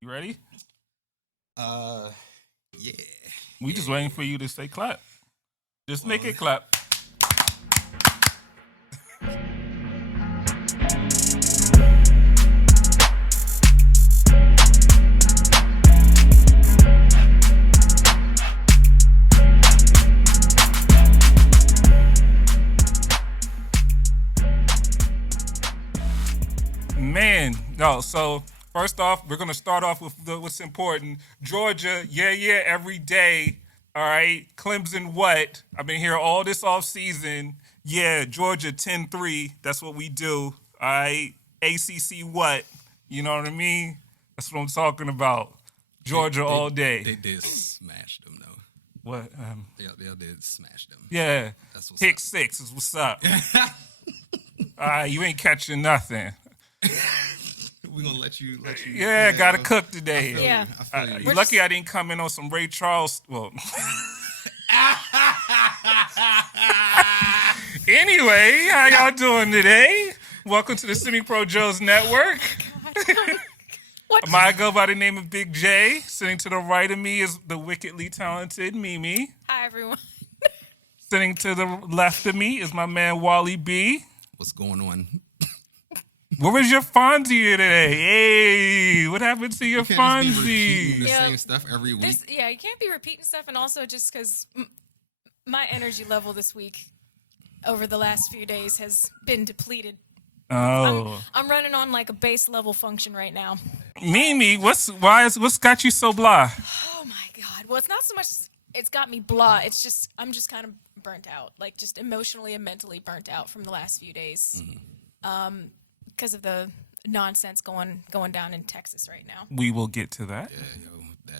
You ready? Uh, yeah. We just waiting for you to say clap. Just make it clap. Man, no. So first off, we're gonna start off with what's important. Georgia, yeah, every day. All right, Clemson, what? I've been here all this off season. Yeah, Georgia 10-3. That's what we do. All right, ACC, what? You know what I mean? That's what I'm talking about. Georgia all day. They did smash them though. What? They did smash them. Yeah, That's what's pick up. six is what's up. All right, you ain't catching nothing. We're gonna let you. Yeah, gotta cook today. Yeah. I feel you. You're lucky I didn't come in on some Ray Charles. Well, anyway, how y'all doing today? Welcome to the Semi Pro Joe's Network. What? I go by the name of Big J. Sitting to the right of me is the wickedly talented Mimi. Hi, everyone. Sitting to the left of me is my man Wally B. What's going on? Where was your Fonzie today? Hey, what happened to your Can't just be repeating Fonzie? the Yeah. same stuff every week. You can't be repeating stuff, and also just because my energy level this week, over the last few days, has been depleted. Oh, I'm running on like a base level function right now. Mimi, what's got you so blah? Oh my god. Well, it's not so much. It's got me blah. It's just I'm just kind of burnt out, like just emotionally and mentally burnt out from the last few days, because of the nonsense going down in Texas right now. We will get to that. Yeah, yo,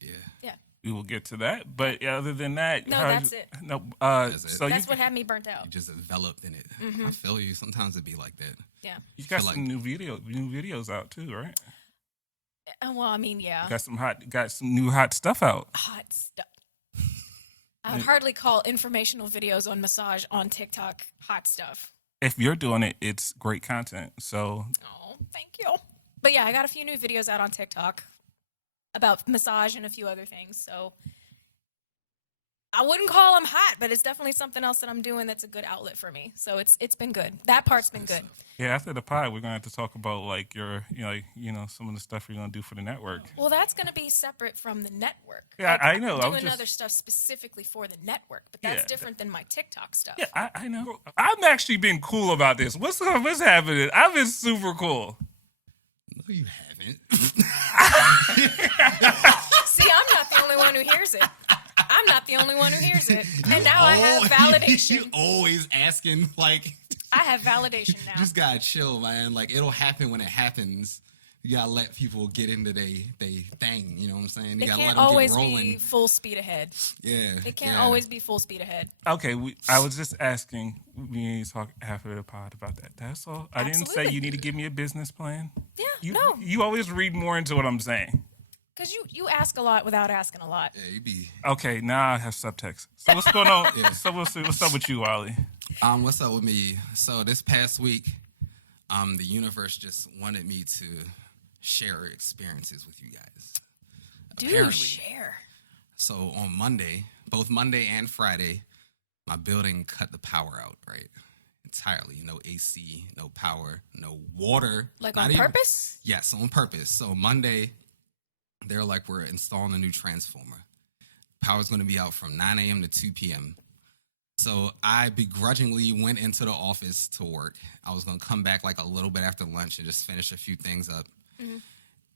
yeah. Yeah. We will get to that. But other than that, No, how's- that's it. No, That's it. so That's what had me burnt out. You just developed in it. I feel you. Sometimes it be like that. Yeah. you got feel some new videos out too, right? Well, I mean, yeah. Got some new hot stuff out. Hot stuff. I would hardly call informational videos on massage on TikTok hot stuff. If you're doing it, it's great content. So Oh, thank you. But yeah, I got a few new videos out on TikTok about massage and a few other things. So I wouldn't call them hot, but it's definitely something else that I'm doing that's a good outlet for me. So it's been good. That part's been good. yeah, after the pod, we're gonna have to talk about like your some of the stuff you're gonna do for the network. Well, that's going to be separate from the network. Yeah, Like, I know. I'm I doing was just- other stuff specifically for the network, but that's Yeah. different than my TikTok stuff. Yeah, I know. I've actually been cool about this. What's happening? I've been super cool. No, you haven't. See, I'm not the only one who hears it. I'm not the only one who hears it. And now I have You validation. always asking like. I have validation now. Just gotta chill, man. Like it'll happen when it happens. You gotta let people get into they thing. You know what I'm saying? You It gotta can't let them always get rolling. be full speed ahead. Yeah. It can't yeah. always be full speed ahead. Okay, I was just asking. We need to talk after the pod about that. That's all. I didn't say Absolutely. you need to give me a business plan. Yeah, no. You always read more into what I'm saying. Because you ask a lot without asking a lot. Yeah, you be. Okay, now I have subtext. So what's going on? Yeah. So what's up with you, Wally? What's up with me? So this past week, the universe just wanted me to share experiences with you guys. Do Apparently. share. So on Monday, both Monday and Friday, my building cut the power out, right? Entirely. No AC, no power, no water. Like Not on even- purpose? Yes, on purpose. So Monday, they're like, we're installing a new transformer. Power's going to be out from 9 a.m. to 2 p.m. So I begrudgingly went into the office to work. I was going to come back like a little bit after lunch and just finish a few things up.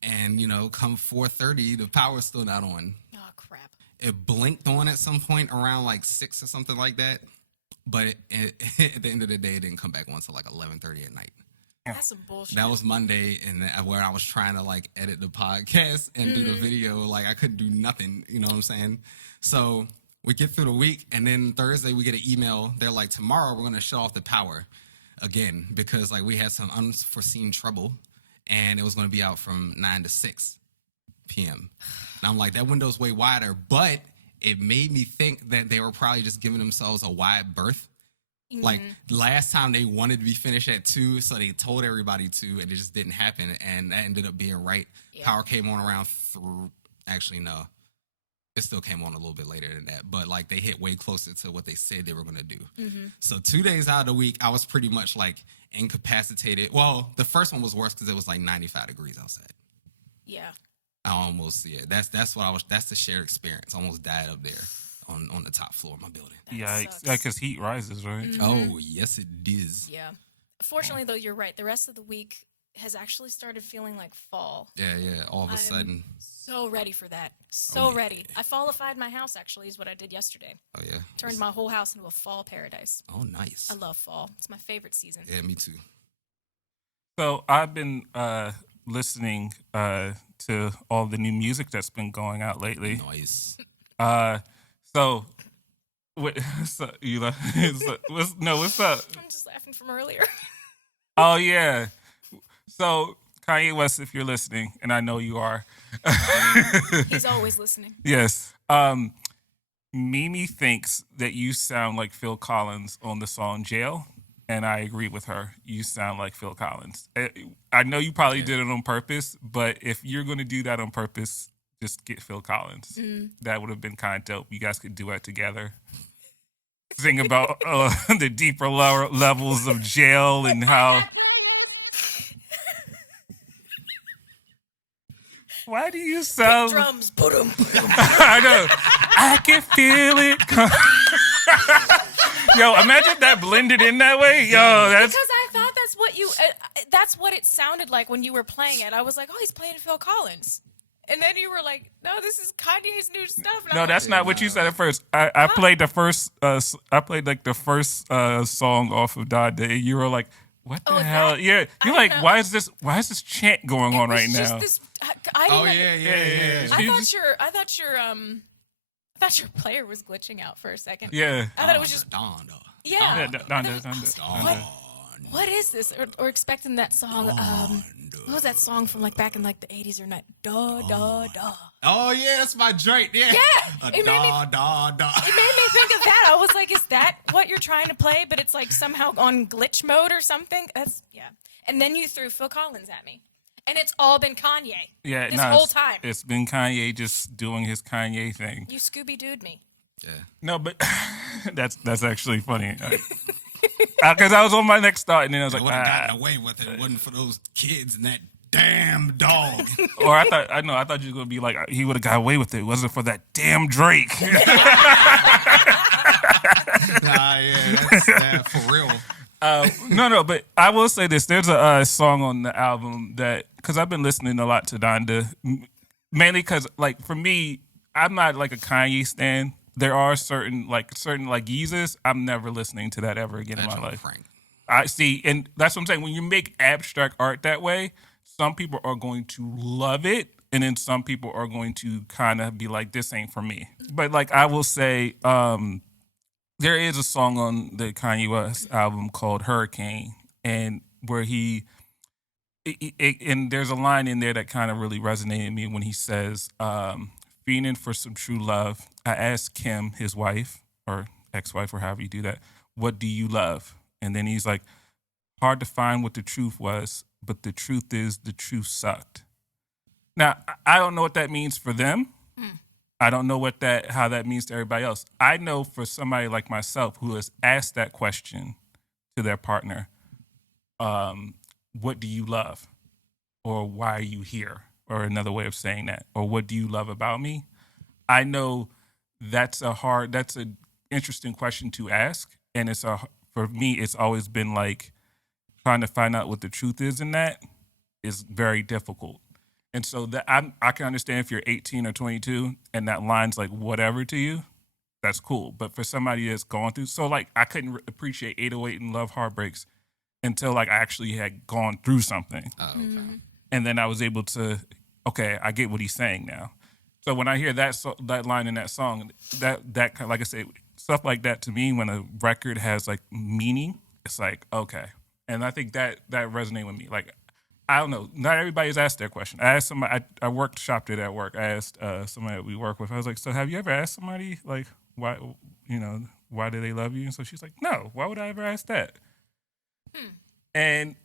And, come 4:30, the power's still not on. Oh, crap. It blinked on at some point around like 6 or something like that. But at the end of the day, it didn't come back on until like 11:30 at night. That's some bullshit. That was Monday, and where I was trying to like edit the podcast and do the video, like I couldn't do nothing. You know what I'm saying? So we get through the week, and then Thursday we get an email. They're like, tomorrow we're gonna shut off the power again because like we had some unforeseen trouble, and it was gonna be out from 9 to 6 p.m. And I'm like, that window's way wider, but it made me think that they were probably just giving themselves a wide berth Like last time they wanted to be finished at 2, so they told everybody 2, and it just didn't happen, and that ended up being right. Yeah. Power came on around actually no, it still came on a little bit later than that, but like they hit way closer to what they said they were gonna do. So 2 days out of the week, I was pretty much like incapacitated. Well, the first one was worse because it was like 95 degrees outside. Yeah. I almost that's what I was. That's the shared experience. I almost died up there on the top floor of my building. Yeah, sucks. because heat rises, right? Oh yes, it is. Yeah. Fortunately, though, you're right. The rest of the week has actually started feeling like fall. Yeah. All of a sudden. So ready for that. So yeah. ready. I fallified my house, actually, is what I did yesterday. Oh yeah. Turned my whole house into a fall paradise. Oh nice. I love fall. It's my favorite season. Yeah, me too. So I've been listening to all the new music that's been going out lately. Nice. So, so you know, what's up? I'm just laughing from earlier. Oh yeah. So Kanye West, if you're listening, and I know you are, He's always listening. yes. Mimi thinks that you sound like Phil Collins on the song Jail, and I agree with her. You sound like Phil Collins. I know you probably did it on purpose, but if you're going to do that on purpose, just get Phil Collins. That would have been kind of dope. You guys could duet together. Sing about the deeper lower levels of jail and how... Why do you sound... Drums. Boom. I know. I can feel it. Yo, imagine that blended in that way. Yo, that's... Because I thought that's what it sounded like when you were playing it. I was like, oh, he's playing Phil Collins. And then you were like, no, this is Kanye's new stuff. And No, that's not what you said at first. I played the first. I played like the first song off of Donda, and you were like, "What the hell?" That? Yeah, you're I like, know. "Why is this chant going on right now?" Oh yeah. I thought your player was glitching out for a second. Yeah. I thought it was just Donda. yeah. Donda. What is this? Or expecting that song. What was that song from like back in like the 80s or not? Da da da. Oh yeah, that's my Drake. Yeah. Yeah. It made me think of that. I was like, is that what you're trying to play? But it's like somehow on glitch mode or something. That's yeah. And then you threw Phil Collins at me, and it's all been Kanye. Yeah, this whole time. It's been Kanye just doing his Kanye thing. You Scooby Dooed me. Yeah. No, but that's actually funny. Because I was on my next thought, and then I was like, would have gotten away with it. It wasn't for those kids and that damn dog. Or I thought you were gonna be like, he would have got away with it. It wasn't for that damn Drake. That's that for real. No, but I will say this. There's a song on the album that, because I've been listening a lot to Donda, mainly because, like, for me, I'm not like a Kanye stan. There are certain Yeezus, I'm never listening to that ever again in my life. Frank. I see, and that's what I'm saying. When you make abstract art that way, some people are going to love it, and then some people are going to kind of be like, "This ain't for me." But like I will say, there is a song on the Kanye West album called "Hurricane," and where and there's a line in there that kind of really resonated with me when he says, "Fiending for some true love. I asked Kim, his wife or ex-wife, or however you do that, what do you love?" And then he's like, "Hard to find what the truth was, but the truth is the truth sucked." Now, I don't know what that means for them. I don't know how that means to everybody else. I know for somebody like myself who has asked that question to their partner, what do you love? Or why are you here? Or another way of saying that. Or what do you love about me? I know that's an interesting question to ask. And for me, it's always been like trying to find out what the truth is in that is very difficult. And so I can understand if you're 18 or 22 and that line's like whatever to you, that's cool. But for somebody that's gone through, so like I couldn't appreciate 808 and Love Heartbreaks until like I actually had gone through something. Oh, okay. And then I was able to, okay, I get what he's saying now. So when I hear that line in that song, that like I say, stuff like that to me, when a record has like meaning, it's like, okay. And I think that resonated with me. Like, I don't know. Not everybody's asked that question. I asked somebody. I shopped it at work. I asked somebody that we work with. I was like, "So have you ever asked somebody like why why do they love you? And so she's like, no, why would I ever ask that? And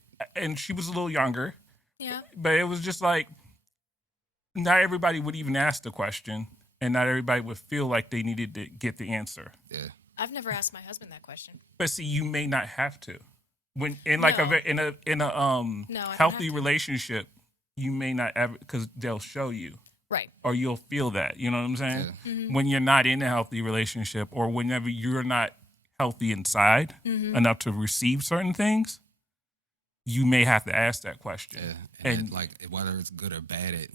she was a little younger, Yeah. but it was just like, not everybody would even ask the question, and not everybody would feel like they needed to get the answer. Yeah. I've never asked my husband that question. But see, you may not have to. When in like No. in a I don't healthy have to. relationship, you may not ever, because they'll show you. Right. Or you'll feel that, you know what I'm saying? Mm-hmm. When you're not in a healthy relationship, or whenever you're not healthy inside Mm-hmm. enough to receive certain things, you may have to ask that question. Yeah. And like, whether it's good or bad, it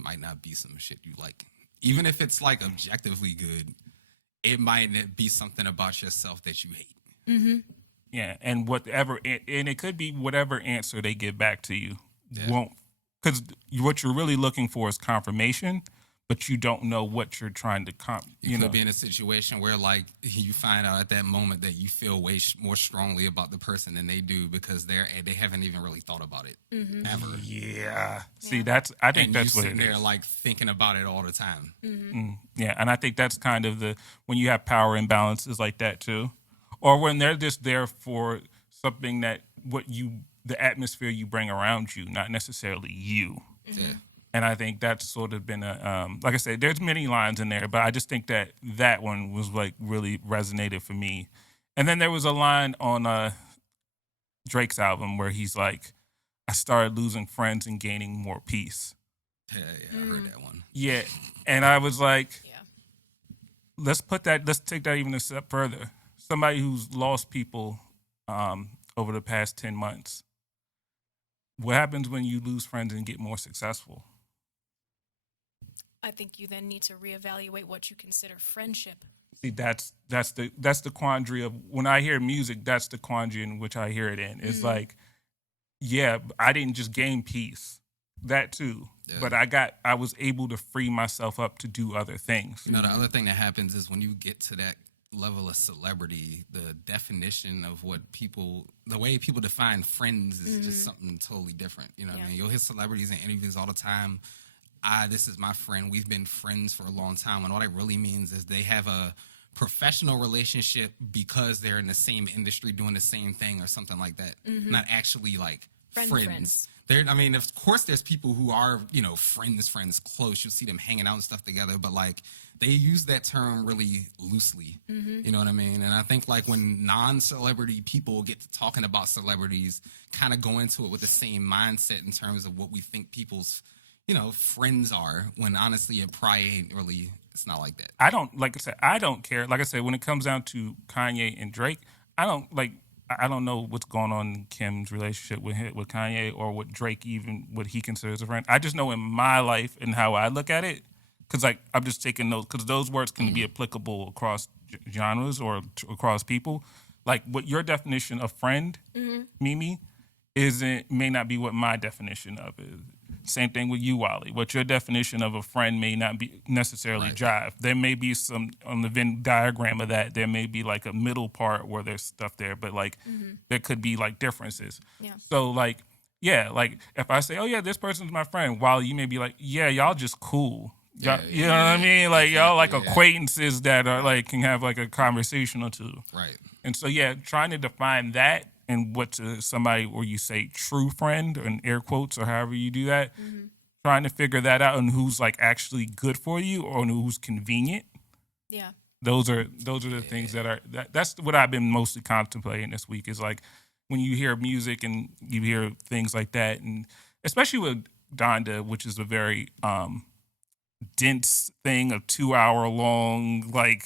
might not be some shit you like. Even if it's like objectively good, it might be something about yourself that you hate. Mm-hmm. Yeah, and whatever, and it could be whatever answer they give back to you won't, because what you're really looking for is confirmation, but you don't know what you're trying to You could be in a situation where, like, you find out at that moment that you feel way more strongly about the person than they do, because they haven't even really thought about it ever. Yeah. See, Yeah. I think And that's you what it sitting there is. like thinking about it all the time. Yeah, and I think that's kind of when you have power imbalances like that too, or when they're just there for something that the atmosphere you bring around you, not necessarily you. Yeah. And I think that's sort of been like I said, there's many lines in there, but I just think that one was like really resonated for me. And then there was a line on Drake's album where he's like, I started losing friends and gaining more peace. Yeah, I heard that one. Yeah. And I was like, Yeah. let's take that even a step further. Somebody who's lost people over the past 10 months. What happens when you lose friends and get more successful? I think you then need to reevaluate what you consider friendship. See, that's the quandary of when I hear music. That's the quandary in which I hear it in. It's like, yeah, I didn't just gain peace, that too, but I was able to free myself up to do other things. You know, the other thing that happens is when you get to that level of celebrity, the definition of the way people define friends is just something totally different. You know what I mean? You'll hear celebrities in interviews all the time. This is my friend. We've been friends for a long time. And what that really means is they have a professional relationship because they're in the same industry doing the same thing or something like that. Not actually like friends. I mean, of course, there's people who are, friends close. You'll see them hanging out and stuff together. But like, they use that term really loosely. You know what I mean? And I think like when non-celebrity people get to talking about celebrities, kind of go into it with the same mindset in terms of what we think people's friends are, when honestly it probably ain't really, it's not like that. I don't care. Like I said, when it comes down to Kanye and Drake, I don't know what's going on in Kim's relationship with Kanye, or what Drake, even what he considers a friend. I just know in my life and how I look at it, because like I'm just taking notes, because those words can be applicable across genres or across people. Like what your definition of friend, Mimi, may not be what my definition of is. Same thing with you, Wally. What your definition of a friend may not be necessarily jive. There may be some on the Venn diagram of that. There may be like a middle part where there's stuff there, but like there could be like differences. Yeah. So like, yeah, like if I say, oh yeah, this person's my friend, Wally, you may be like, yeah, y'all just cool. Y'all, you know what I mean? Like y'all like acquaintances that are like can have like a conversation or two. Right. And so yeah, trying to define that and what's somebody where you say true friend, or in air quotes, or however you do that, trying to figure that out, and who's like actually good for you or who's convenient. Yeah. Those are the things that's what I've been mostly contemplating this week, is like when you hear music and you hear things like that, and especially with Donda, which is a very dense thing, a 2-hour long like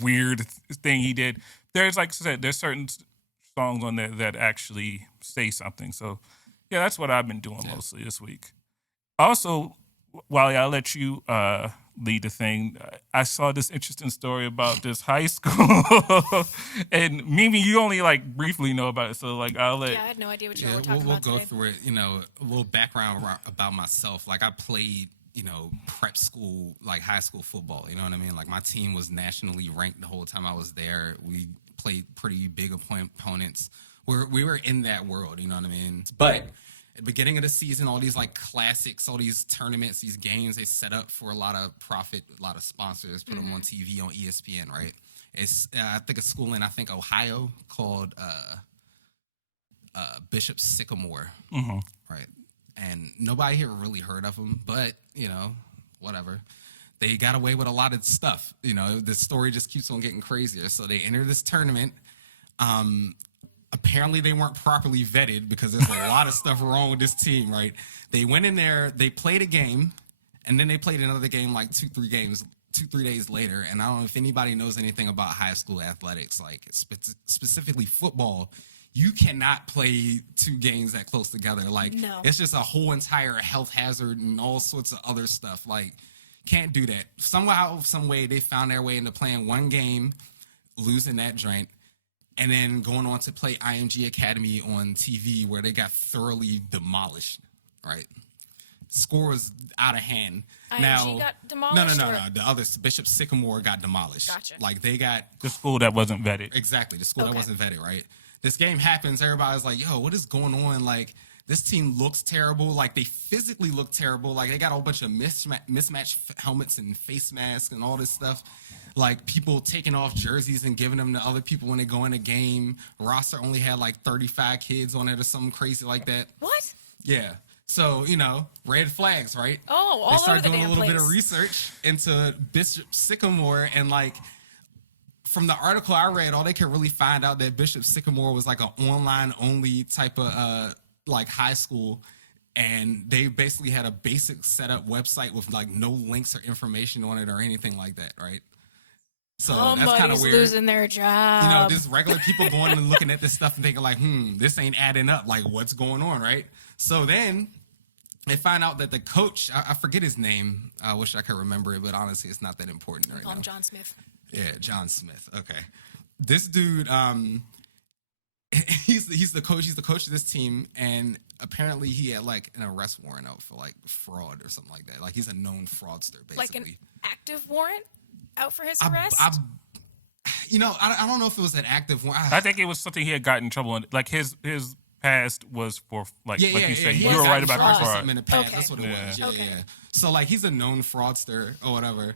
weird thing he did. There's like I said, there's certain songs on there that actually say something. So yeah, that's what I've been doing mostly this week. Also, Wally, I'll let you lead the thing. I saw this interesting story about this high school, and Mimi, you only like briefly know about it. So like, I'll let. Yeah, I had no idea what you were talking we'll about go today. through it. A little background about myself. Like I played, prep school, like high school football. You know what I mean? Like my team was nationally ranked the whole time I was there. We played pretty big opponents. We were in that world. You know what I mean? But at the beginning of the season, all these like classics, all these tournaments, these games, they set up for a lot of profit, a lot of sponsors, put them on TV, on ESPN, right? It's I think a school in Ohio called Bishop Sycamore, right? And nobody here really heard of them, but whatever. They got away with a lot of stuff. The story just keeps on getting crazier. So they enter this tournament. Apparently they weren't properly vetted because there's a lot of stuff wrong with this team, right? They went in there, they played a game, and then they played another game like 2-3 days later. And I don't know if anybody knows anything about high school athletics, like specifically football. You cannot play 2 games that close together. Like, no. It's just a whole entire health hazard and all sorts of other stuff. Like, can't do that. Somehow, some way, they found their way into playing 1 game, losing that joint, and then going on to play IMG Academy on TV where they got thoroughly demolished, right? Score was out of hand. IMG got demolished? No. The other, Bishop Sycamore got demolished. Gotcha. Like, they got... The school that wasn't vetted. Exactly, the school that Okay. wasn't vetted, right? This game happens, everybody's like, yo, what is going on? Like, this team looks terrible. Like, they physically look terrible. Like, they got a whole bunch of mismatched helmets and face masks and all this stuff. Like, people taking off jerseys and giving them to other people when they go in a game. Roster only had, like, 35 kids on it or something crazy like that. What? Yeah. So, red flags, right? Oh, all They over started the doing a damn little bit place. of research into Bishop Sycamore, and, like, from the article I read, all they could really find out that Bishop Sycamore was like an online only type of like high school, and they basically had a basic setup website with like no links or information on it or anything like that, right? So that's kind of Somebody's weird. losing their job. Just regular people going and looking at this stuff and thinking like, this ain't adding up. Like, what's going on, right? So then they find out that the coach, I forget his name. I wish I could remember it, but honestly, it's not that important right now. John Smith. Yeah, John Smith. Okay. This dude, he's the coach. He's the coach of this team, and apparently he had like an arrest warrant out for like fraud or something like that. Like, he's a known fraudster, basically. Like an active warrant out for his I arrest? I don't know if it was an active warrant. I think it was something he had gotten in trouble in. Like, his past was for, like you said, he you has were right gotten about charged the for fraud. something in the past. Okay. That's what it was. Yeah, Okay. yeah. So, like, he's a known fraudster or whatever.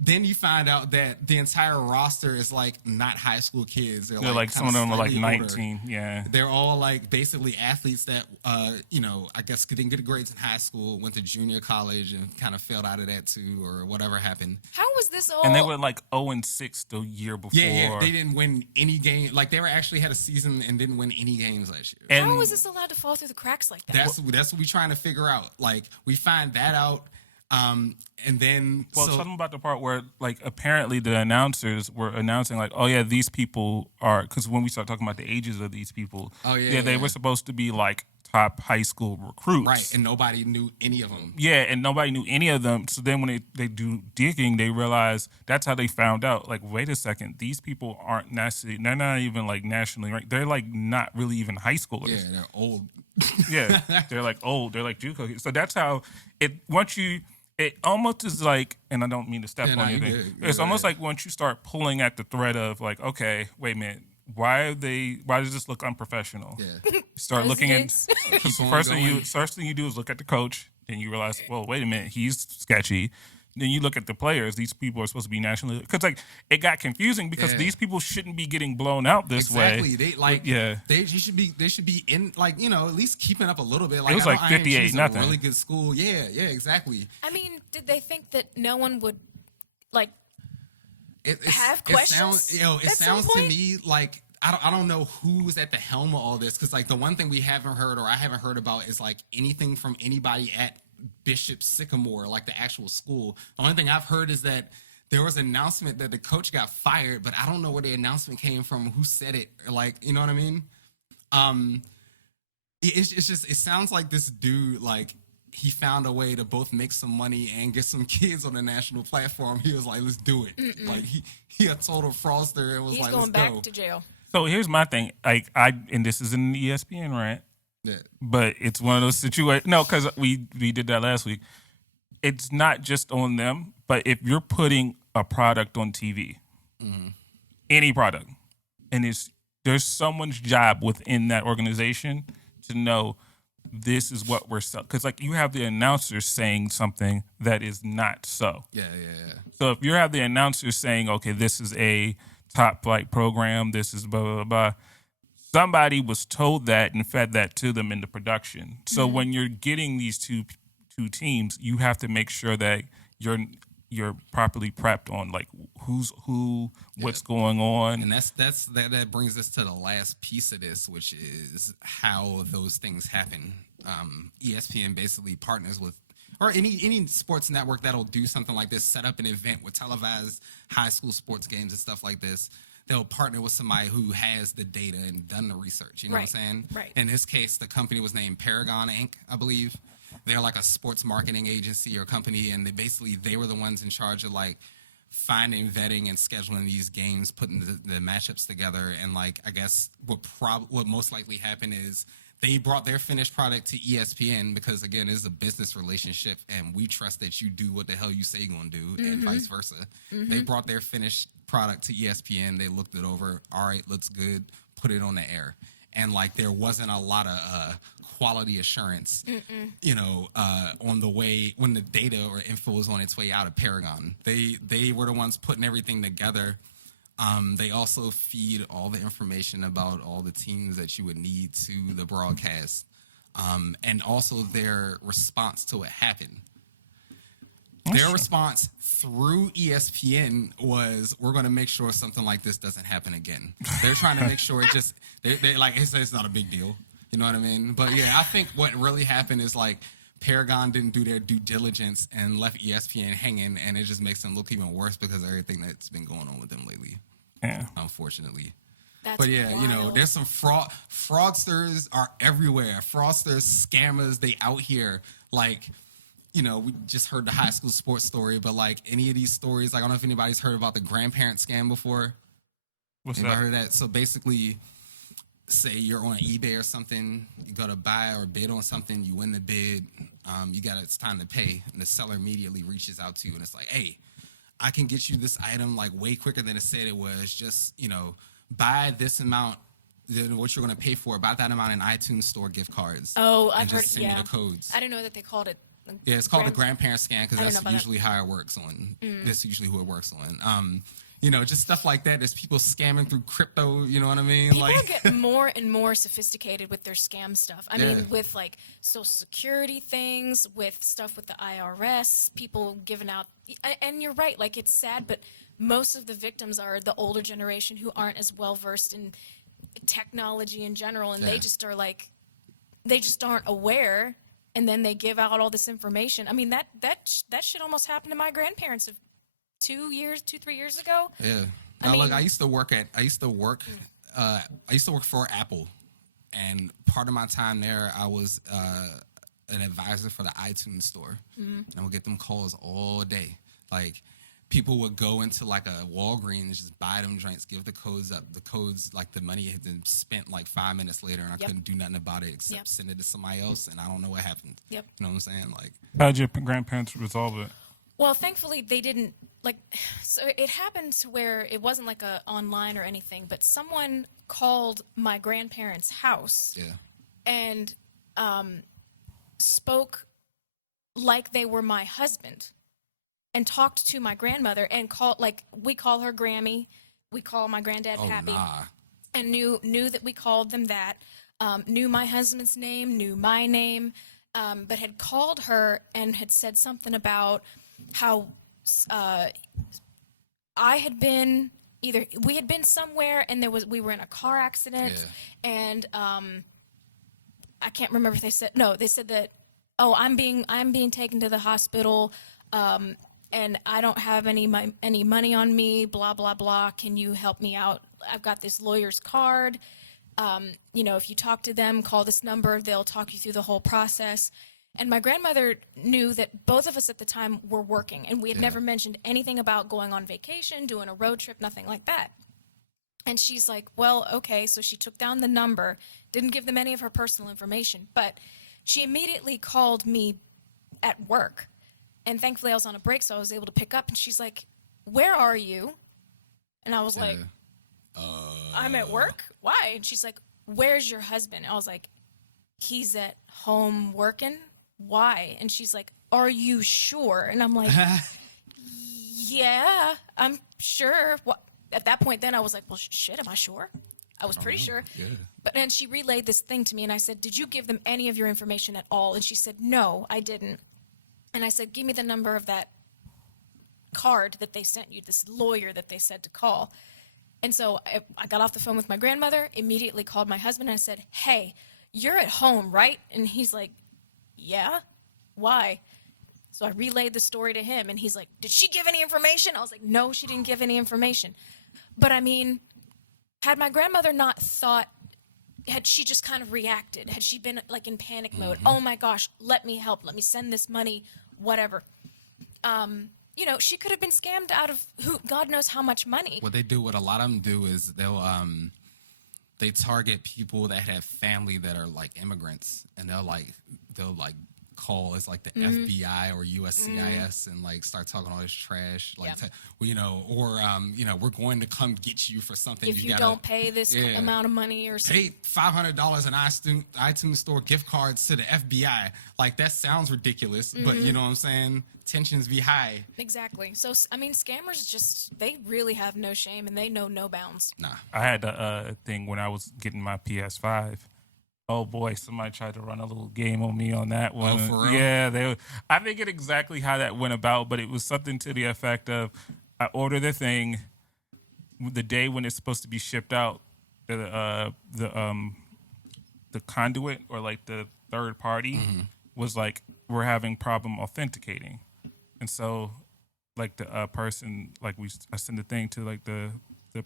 Then you find out that the entire roster is like not high school kids. They're Like some of them are like slightly 19. older. Yeah. They're all like basically athletes that, I guess didn't get grades in high school, went to junior college and kind of failed out of that too, or whatever happened. How was this all? And they were like 0-6 the year before. Yeah. They didn't win any game. Like, they were actually had a season and didn't win any games last year. And How was this allowed to fall through the cracks like that? That's what we're trying to figure out. Like, we find that out. And then something about the part where, like, apparently the announcers were announcing, like, oh yeah, these people are, because when we start talking about the ages of these people, they were supposed to be like top high school recruits, right? And nobody knew any of them. Yeah, and nobody knew any of them. So then when they do digging, they realize that's how they found out. Like, wait a second, these people aren't nationally, they're not even like nationally ranked. They're like not really even high schoolers. Yeah, they're old. Yeah, they're like old. They're like JUCO kids. So that's how it almost is like, and I don't mean to step on anything. It's almost like once you start pulling at the thread of like, okay, wait a minute, why does this look unprofessional? Yeah. Start looking at first thing you do is look at the coach, then you realize, well, wait a minute, he's sketchy. Then you look at the players; these people are supposed to be nationally, because like it got confusing because these people shouldn't be getting blown out this way. They should be in, like, at least keeping up a little bit. Like, it was like 58-0. Really good school. Yeah, exactly. I mean, did they think that no one would like have It questions? sounds, at some to point? me like I don't know who's at the helm of all this, because like the one thing we haven't heard, or I haven't heard about, is like anything from anybody at Bishop Sycamore, like the actual school. The only thing I've heard is that there was an announcement that the coach got fired, but I don't know where the announcement came from, who said it, like, you know what I mean? It's just, it sounds like this dude, like, he found a way to both make some money and get some kids on the national platform. He was like, let's do it. Like, he a total fraudster and was He's like, going let's back go. to jail. So here's my thing. Like, and this is an ESPN rant. Yeah. But it's one of those situations. No, because we did that last week. It's not just on them, but if you're putting a product on TV, any product, and there's someone's job within that organization to know this is what we're so, because like you have the announcers saying something that is not so. Yeah. So if you have the announcers saying, okay, this is a top flight program, this is blah blah blah, somebody was told that and fed that to them in the production. So when you're getting these two teams, you have to make sure that you're properly prepped on like who's who, what's going on. And that brings us to the last piece of this, which is how those things happen. ESPN basically partners with, or any sports network that'll do something like this, set up an event with televised high school sports games and stuff like this. They'll partner with somebody who has the data and done the research. You know what I'm saying? Right. In this case, the company was named Paragon Inc., I believe. They're like a sports marketing agency or company, and they were the ones in charge of like finding, vetting, and scheduling these games, putting the matchups together. And like I guess what most likely happened is they brought their finished product to ESPN because again, it's a business relationship, and we trust that you do what the hell you say you're gonna do, and vice versa. They brought their finished product to ESPN. They looked it over. All right, looks good. Put it on the air. And like there wasn't a lot of quality assurance, on the way when the data or info was on its way out of Paragon. They were the ones putting everything together. They also feed all the information about all the teams that you would need to the broadcast, and also their response to what happened. Their response through ESPN was, we're going to make sure something like this doesn't happen again. They're trying to make sure they like, it's not a big deal. You know what I mean? But yeah, I think what really happened is like Paragon didn't do their due diligence and left ESPN hanging, and it just makes them look even worse because of everything that's been going on with them lately. Yeah. Unfortunately. That's Yeah, wild. there's some fraudsters are everywhere. Fraudsters, scammers, they out here. Like, we just heard the high school sports story, but like any of these stories, like I don't know if anybody's heard about the grandparent scam before. What's Anybody that? heard of that? So basically, say you're on eBay or something, you go to buy or bid on something, you win the bid, it's time to pay, and the seller immediately reaches out to you and it's like, hey, I can get you this item like way quicker than it said it was. Just, buy this amount, then what you're going to pay for, about that amount in iTunes store gift cards. Oh, and I've heard. just send me the codes. I didn't know that they called it. Yeah, it's called the grandparent scam because I don't know that's about usually how it works on. That's usually who it works on. Just stuff like that. There's people scamming through crypto. You know what I mean? People are getting more and more sophisticated with their scam stuff. I mean, with like social security things, with stuff with the IRS, people giving out. And you're right. Like, it's sad, but most of the victims are the older generation who aren't as well versed in technology in general, and they just are like, they just aren't aware. And then they give out all this information. I mean, that shit almost happened to my grandparents 3 years ago. Yeah. Look, I used to work for Apple, and part of my time there, I was an advisor for the iTunes store, and I would get them calls all day. Like, people would go into like a Walgreens, just buy them drinks, give the codes up. The codes, like the money had been spent like 5 minutes later, and I couldn't do nothing about it except send it to somebody else, and I don't know what happened. Yep. You know what I'm saying? Like, How'd your grandparents resolve it? Well, thankfully they didn't so it happened to where it wasn't like a online or anything, but someone called my grandparents' house and spoke like they were my husband and talked to my grandmother and we call her Grammy, we call my granddad Pappy, and knew that we called them that, knew my husband's name, knew my name, but had called her and had said something about how we had been somewhere and we were in a car accident, and I can't remember if they said that, I'm being taken to the hospital, and I don't have any money on me, blah blah blah, can you help me out? I've got this lawyer's card, if you talk to them, call this number, they'll talk you through the whole process. And my grandmother knew that both of us at the time were working, and we had never mentioned anything about going on vacation, doing a road trip, nothing like that. And she's like, well, okay. So she took down the number, didn't give them any of her personal information, but she immediately called me at work. And thankfully I was on a break, so I was able to pick up. And she's like, where are you? And I was like, I'm at work. Why? And she's like, where's your husband? I was like, he's at home working. Why? And she's like, are you sure? And I'm like, yeah, I'm sure. At that point, then I was like, well, shit, am I sure? I was pretty sure. Yeah. But then she relayed this thing to me, and I said, did you give them any of your information at all? And she said, no, I didn't. And I said, give me the number of that card that they sent you, this lawyer that they said to call. And so I got off the phone with my grandmother, immediately called my husband, and I said, hey, you're at home, right? And he's like, yeah, why? So I relayed the story to him, and he's like, did she give any information? I was like, no, she didn't give any information. But I mean, had my grandmother not thought, had she just kind of reacted, had she been like in panic mode, oh my gosh, let me help, let me send this money, whatever. You know, she could have been scammed out of God knows how much money. What they do, what a lot of them do is they target people that have family that are like immigrants, and they'll call as like the FBI or USCIS and like start talking all this trash, like we're going to come get you for something. If you don't pay this amount of money or something. Pay $500 in iTunes store gift cards to the FBI. Like that sounds ridiculous, but you know what I'm saying? Tensions be high. Exactly. So I mean, scammers they really have no shame and they know no bounds. Nah. I had a thing when I was getting my PS5. Oh boy, somebody tried to run a little game on me on that one. Oh, for real? Yeah, I forget exactly how that went about, but it was something to the effect of I ordered the thing the day when it's supposed to be shipped out. The conduit or like the third party was like, we're having problem authenticating, and so like the person, like I send the thing to like the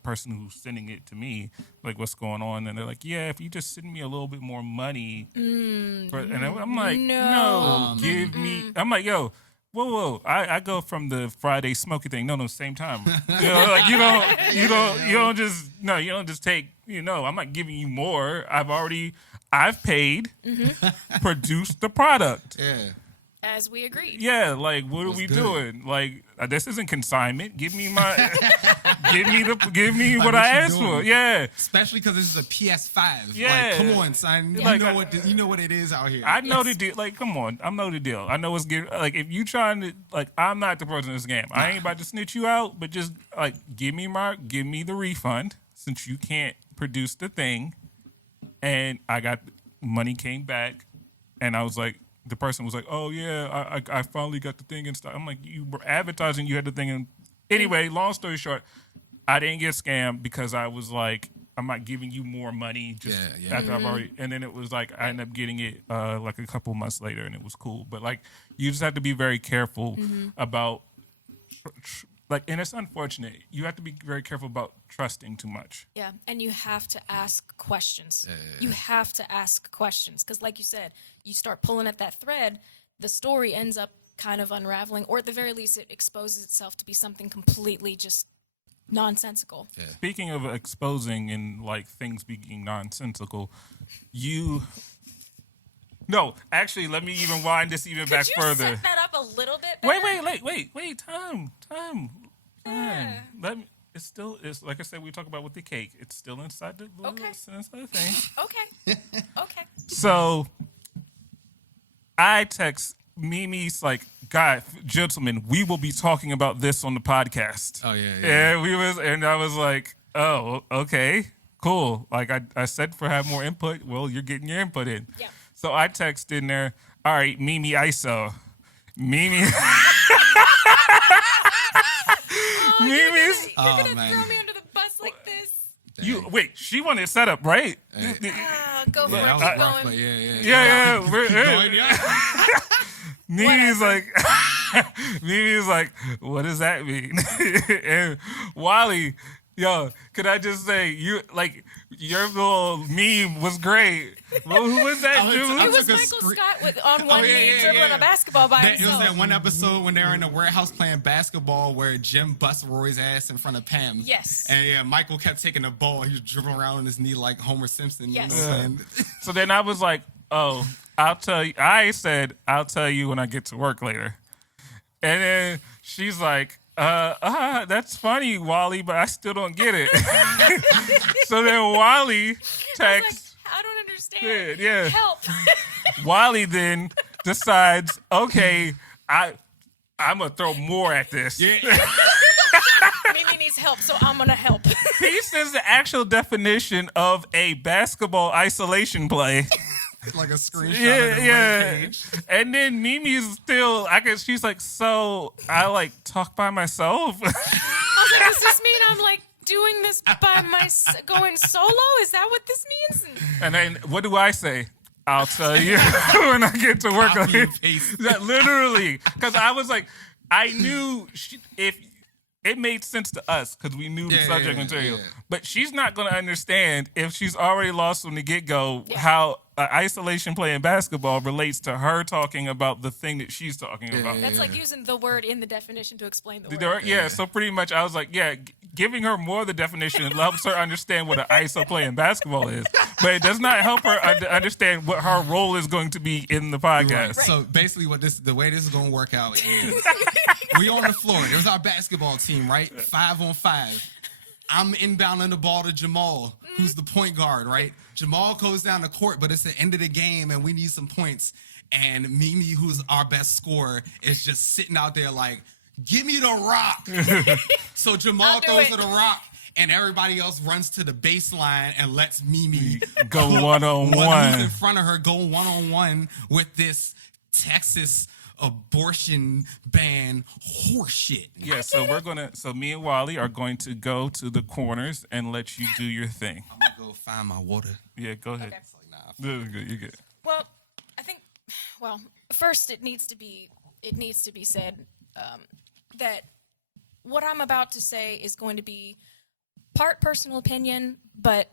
person who's sending it to me, like, what's going on? And they're like, yeah, if you just send me a little bit more money. And I'm like, no, give me. I'm like, yo, whoa. I go from the Friday smoky thing. No, same time. You know, like you don't just take, I'm not giving you more. I've paid, produced the product. Yeah. As we agreed. Yeah, like what are we doing? Like this isn't consignment. Give me my, give me Like what I you asked doing? for. Yeah, Especially because this is a PS5. Yeah. Like, come on, son. Like, You know what it is out here. I know the deal. Like, come on, I know the deal. I know what's getting. Like, if you trying to, like, I'm not the person in this game. I ain't about to snitch you out, but just like give me the refund since you can't produce the thing, and I got money came back, and I was like. The person was like, "Oh yeah, I finally got the thing and stuff." I'm like, "You were advertising you had the thing." And anyway, long story short, I didn't get scammed because I was like, "I'm not giving you more money." Just after I've already, and then it was like I ended up getting it like a couple months later, and it was cool. But like, you just have to be very careful about. Like, and it's unfortunate. You have to be very careful about trusting too much. Yeah, and you have to ask questions. You have to ask questions because, like you said, you start pulling at that thread, the story ends up kind of unraveling, or at the very least, it exposes itself to be something completely just nonsensical. Yeah. Speaking of exposing and like things being nonsensical, No, actually, let me even wind this even back further. Could you set that up a little bit better? Wait, time. It's like I said, we talk about with the cake. It's still inside the inside the thing. Okay. So I text Mimi's like, God, gentlemen, we will be talking about this on the podcast. Oh yeah. And I was like, oh, okay, cool. Like I said for have more input. Well, you're getting your input in. Yeah. So I text in there, all right, Mimi ISO. Mimi. Mimi's. You're gonna throw me under the bus like this. Wait, she wanted setup, right? Go for it. That was Keep rough, going. but yeah. Yeah. Going, yeah. Mimi's like, what does that mean? And Wally, yo, could I just say, your little meme was great. Well, who was that dude? It was Michael Scott on one knee dribbling a basketball by It himself. was that one episode when they were in the warehouse playing basketball where Jim busts Roy's ass in front of Pam. Yes. And Michael kept taking the ball. He was dribbling around on his knee like Homer Simpson. Yes. You know what I'm saying? So then I was like, oh, I'll tell you. I said, I'll tell you when I get to work later. And then she's like, that's funny, Wally, but I still don't get it. So then Wally texts. I don't understand. understand. Yeah. Help. Wiley then decides, okay, I'm gonna throw more at this. Yeah. Mimi needs help, so I'm gonna help. He says the actual definition of a basketball isolation play. Like a screenshot of the Reddit page. And then Mimi's still, I guess she's like, so I like talk by myself. I was like, does this mean I'm like doing this by going solo? Is that what this means? And then what do I say? I'll tell you when I get to work on Copy it. and paste. That literally, because I was like, I knew if it made sense to us because we knew the Yeah, subject yeah, material, yeah. but she's not going to understand if she's already lost from the get go how isolation play in basketball relates to her talking about the thing that she's talking about. That's like using the word in the definition to explain the word. Yeah, so pretty much I was like, giving her more of the definition helps her understand what an ISO play in basketball is, but it does not help her understand what her role is going to be in the podcast. Right. So basically, the way this is going to work out is we on the floor. There's our basketball team, right? 5-on-5. I'm inbounding the ball to Jamal, who's the point guard, right? Jamal goes down the court, but it's the end of the game, and we need some points. And Mimi, who's our best scorer, is just sitting out there like, give me the rock. So Jamal throws her the rock, and everybody else runs to the baseline and lets Mimi Go one-on-one. Who's in front of her go one-on-one with this Texas abortion ban horseshit. Yeah, so so me and Wally are going to go to the corners and let you do your thing. I'm gonna go find my water. Yeah, go ahead. Okay. You're good. You're good. Well, I think. Well, first it needs to be said that what I'm about to say is going to be part personal opinion, but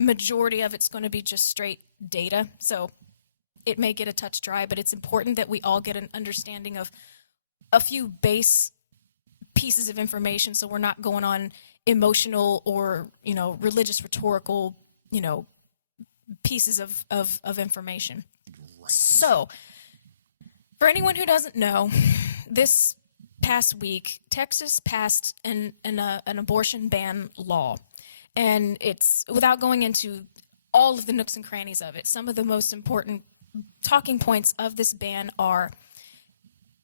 majority of it's going to be just straight data. So it may get a touch dry, but it's important that we all get an understanding of a few base pieces of information, so we're not going on emotional or religious rhetorical pieces of information. Right. So, for anyone who doesn't know, this past week, Texas passed an abortion ban law. And it's, without going into all of the nooks and crannies of it, some of the most important talking points of this ban are: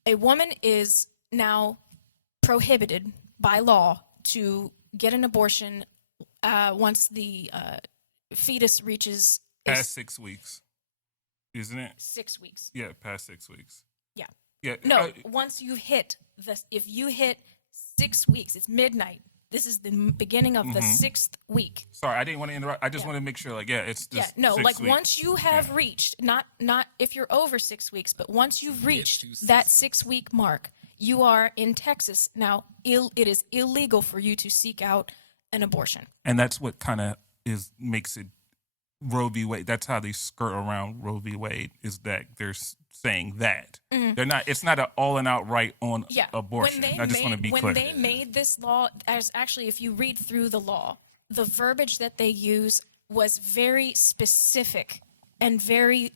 a woman is now prohibited by law to get an abortion once the fetus reaches Past 6 weeks, isn't it? 6 weeks. Yeah, past 6 weeks. Yeah. Yeah. No, once you hit if you hit 6 weeks, it's midnight. This is the beginning of the 6th week. Sorry, I didn't want to interrupt. I just want to make sure, it's just no, 6 like weeks. once you have reached, not if you're over 6 weeks, but once you've reached that 6 week mark, you are in Texas now. It is illegal for you to seek out an abortion. And that's what kind of makes it Roe v. Wade. That's how they skirt around Roe v. Wade, is that they're saying that they're not. It's not an all and out right on abortion. I just want to be clear. When they made this law, as actually, if you read through the law, the verbiage that they use was very specific and very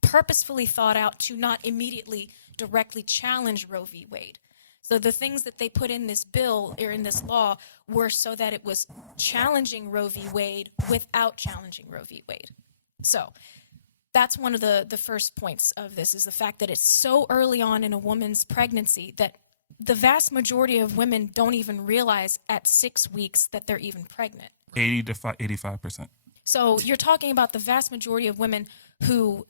purposefully thought out to not immediately directly challenge Roe v. Wade. So the things that they put in this bill or in this law were so that it was challenging Roe v. Wade without challenging Roe v. Wade. So that's one of the first points of this, is the fact that it's so early on in a woman's pregnancy that the vast majority of women don't even realize at 6 weeks that they're even pregnant. 80 to 85%. So you're talking about the vast majority of women who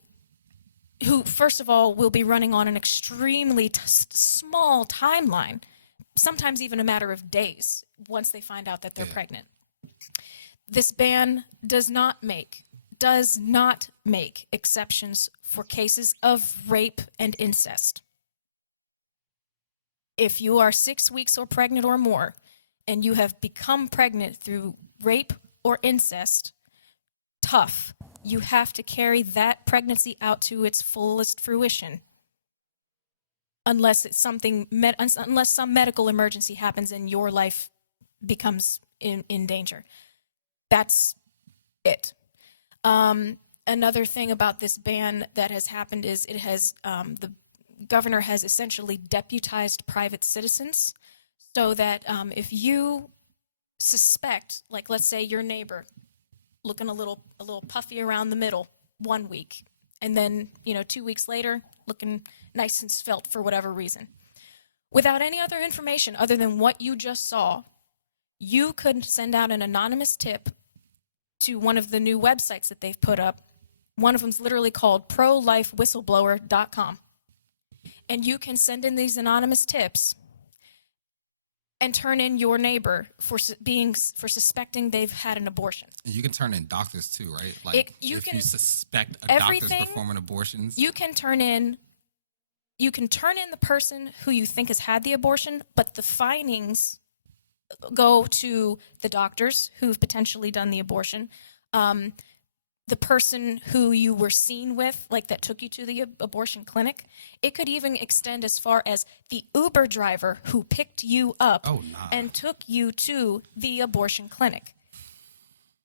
first of all will be running on an extremely small timeline, sometimes even a matter of days once they find out that they're pregnant. This ban does not make exceptions for cases of rape and incest. If you are 6 weeks or pregnant or more, and you have become pregnant through rape or incest, tough. You have to carry that pregnancy out to its fullest fruition, unless it's unless some medical emergency happens and your life becomes in danger. That's it. Another thing about this ban that has happened is it has the governor has essentially deputized private citizens, so that if you suspect, like let's say your neighbor looking a little puffy around the middle, 1 week. And then, 2 weeks later, looking nice and svelte for whatever reason. Without any other information other than what you just saw, you could send out an anonymous tip to one of the new websites that they've put up. One of them's literally called prolifewhistleblower.com. And you can send in these anonymous tips and turn in your neighbor for suspecting they've had an abortion. You can turn in doctors too, right? Like you suspect a doctor's performing abortions. You can turn in the person who you think has had the abortion, but the findings go to the doctors who've potentially done the abortion, the person who you were seen with, like that took you to the abortion clinic. It could even extend as far as the Uber driver who picked you up and took you to the abortion clinic.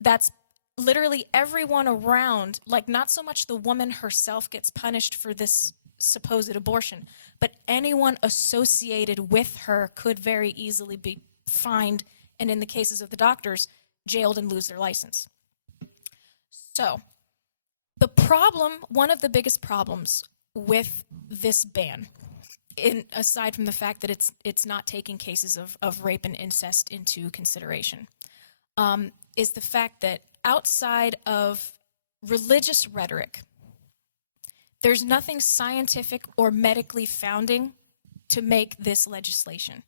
That's literally everyone around, like not so much the woman herself gets punished for this supposed abortion, but anyone associated with her could very easily be fined, and in the cases of the doctors, jailed and lose their license. So, one of the biggest problems with this ban, aside from the fact that it's not taking cases of rape and incest into consideration, is the fact that outside of religious rhetoric, there's nothing scientific or medically founding to make this legislation.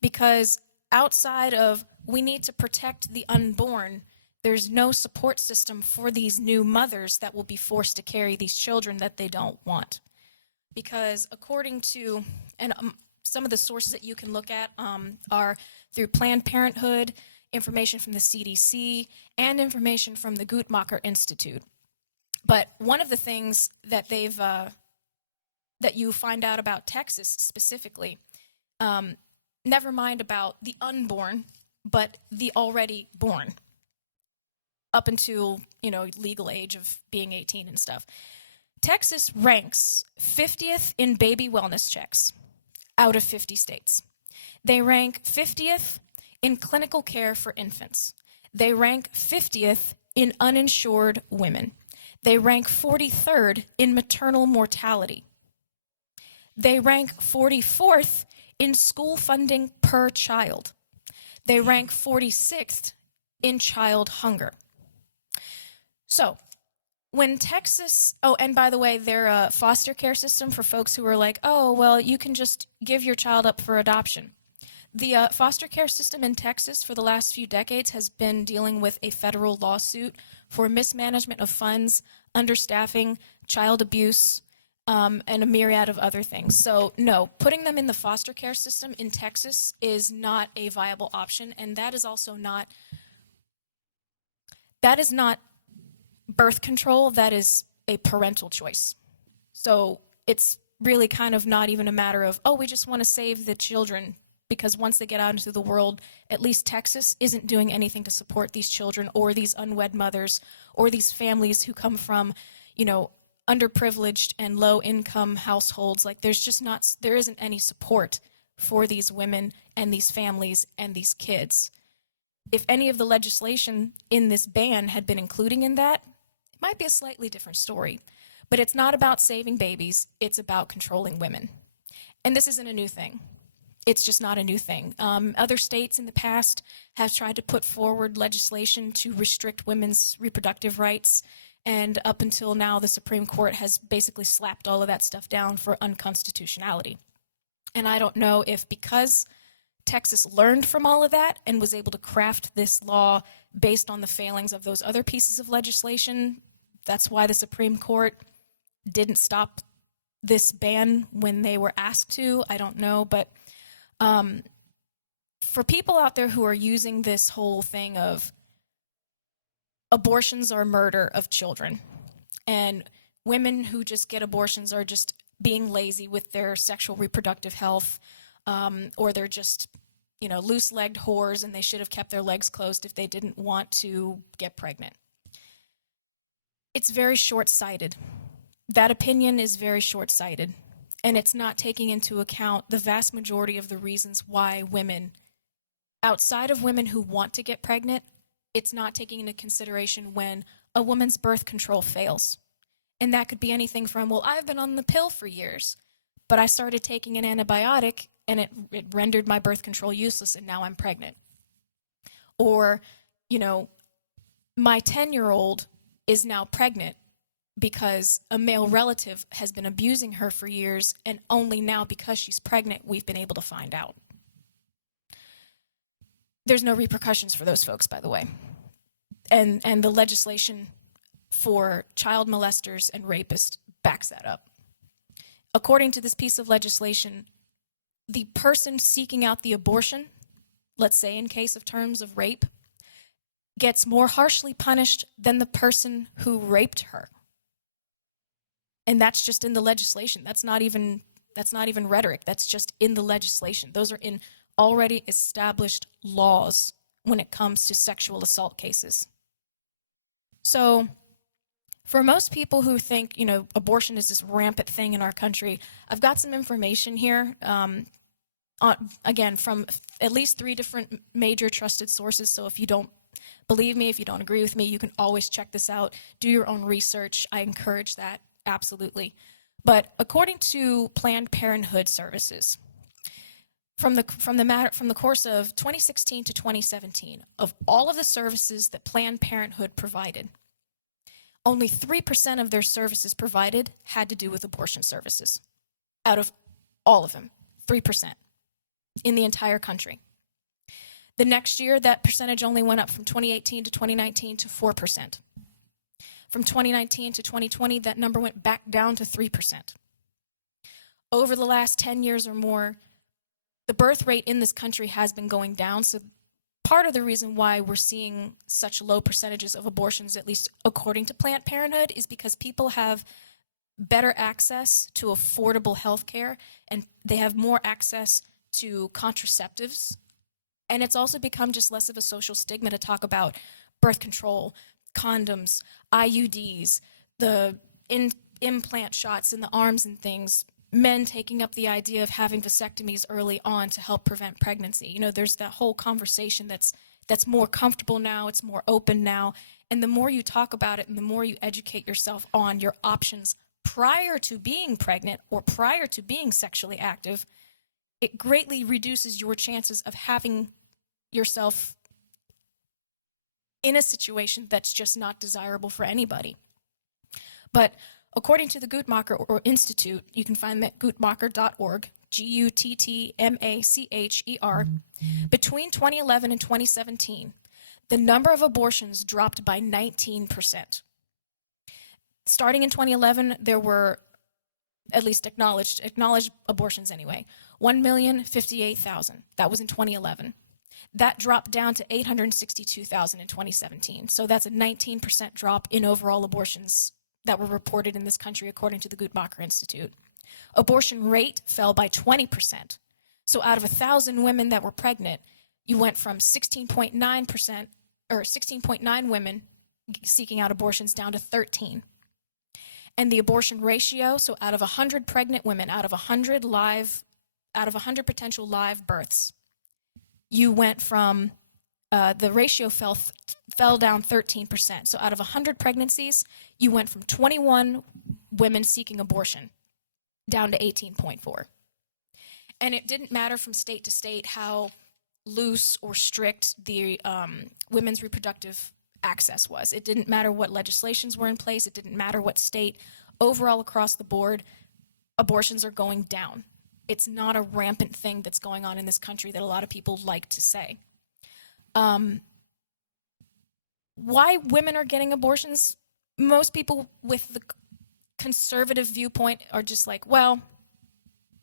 Because outside of we need to protect the unborn, there's no support system for these new mothers that will be forced to carry these children that they don't want. Because according to, and some of the sources that you can look at are through Planned Parenthood, information from the CDC, and information from the Guttmacher Institute. But one of the things that that you find out about Texas specifically, never mind about the unborn, but the already born, up until, legal age of being 18 and stuff. Texas ranks 50th in baby wellness checks out of 50 states. They rank 50th in clinical care for infants. They rank 50th in uninsured women. They rank 43rd in maternal mortality. They rank 44th in school funding per child. They rank 46th in child hunger. So, when Texas, and by the way, their foster care system for folks who are like, oh, well, you can just give your child up for adoption. The foster care system in Texas for the last few decades has been dealing with a federal lawsuit for mismanagement of funds, understaffing, child abuse, and a myriad of other things. So no, putting them in the foster care system in Texas is not a viable option, and that is not birth control, that is a parental choice. So it's really kind of not even a matter of, oh, we just want to save the children, because once they get out into the world, at least Texas isn't doing anything to support these children or these unwed mothers or these families who come from, underprivileged and low-income households. Like there isn't any support for these women and these families and these kids. If any of the legislation in this ban had been including in that, it might be a slightly different story. But it's not about saving babies, it's about controlling women. And this isn't a new thing. It's just not a new thing. Other states in the past have tried to put forward legislation to restrict women's reproductive rights, and up until now, the Supreme Court has basically slapped all of that stuff down for unconstitutionality. And I don't know if because Texas learned from all of that and was able to craft this law based on the failings of those other pieces of legislation, that's why the Supreme Court didn't stop this ban when they were asked to. I don't know, but for people out there who are using this whole thing of abortions are murder of children, and women who just get abortions are just being lazy with their sexual reproductive health, or they're just, loose-legged whores and they should have kept their legs closed if they didn't want to get pregnant. It's very short-sighted. That opinion is very short-sighted, and it's not taking into account the vast majority of the reasons why women, outside of women who want to get pregnant, it's not taking into consideration when a woman's birth control fails. And that could be anything from, well, I've been on the pill for years, but I started taking an antibiotic and it rendered my birth control useless and now I'm pregnant. Or, you know, my 10-year-old is now pregnant because a male relative has been abusing her for years, and only now because she's pregnant we've been able to find out. There's no repercussions for those folks, by the way. And the legislation for child molesters and rapists backs that up. According to this piece of legislation, the person seeking out the abortion, let's say in case of terms of rape, gets more harshly punished than the person who raped her. And that's just in the legislation. That's not even rhetoric. That's just in the legislation. Those are in already established laws when it comes to sexual assault cases. So for most people who think, you know, abortion is this rampant thing in our country, I've got some information here, again, from at least 3 different major trusted sources. So if you don't believe me, if you don't agree with me, you can always check this out. Do your own research. I encourage that, absolutely. But according to Planned Parenthood services, from the course of 2016 to 2017, of all of the services that Planned Parenthood provided, only 3% of their services provided had to do with abortion services. Out of all of them, 3% in the entire country. The next year, that percentage only went up from 2018 to 2019 to 4%. From 2019 to 2020, that number went back down to 3%. Over the last 10 years or more, the birth rate in this country has been going down. So part of the reason why we're seeing such low percentages of abortions, at least according to Planned Parenthood, is because people have better access to affordable health care and they have more access to contraceptives. And it's also become just less of a social stigma to talk about birth control, condoms, IUDs, the implant shots in the arms and things, men taking up the idea of having vasectomies early on to help prevent pregnancy. You know, there's that whole conversation that's more comfortable now, it's more open now. And the more you talk about it and the more you educate yourself on your options prior to being pregnant or prior to being sexually active, it greatly reduces your chances of having yourself in a situation that's just not desirable for anybody. But according to the Guttmacher Institute, you can find that guttmacher.org, Guttmacher, between 2011 and 2017, the number of abortions dropped by 19%. Starting in 2011, there were, at least acknowledged abortions anyway, 1,058,000. That was in 2011. That dropped down to 862,000 in 2017. So that's a 19% drop in overall abortions that were reported in this country, according to the Guttmacher Institute. Abortion rate fell by 20%. So out of 1,000 women that were pregnant, you went from 16.9%, or 16.9 women seeking out abortions down to 13. And the abortion ratio, so out of 100 pregnant women, out of 100 potential live births, you went from, the ratio fell down 13%. So out of 100 pregnancies, you went from 21 women seeking abortion down to 18.4. And it didn't matter from state to state how loose or strict the women's reproductive access was. It didn't matter what legislations were in place. It didn't matter what state. Overall, across the board, abortions are going down. It's not a rampant thing that's going on in this country that a lot of people like to say. Why women are getting abortions? Most people with the conservative viewpoint are just like, well,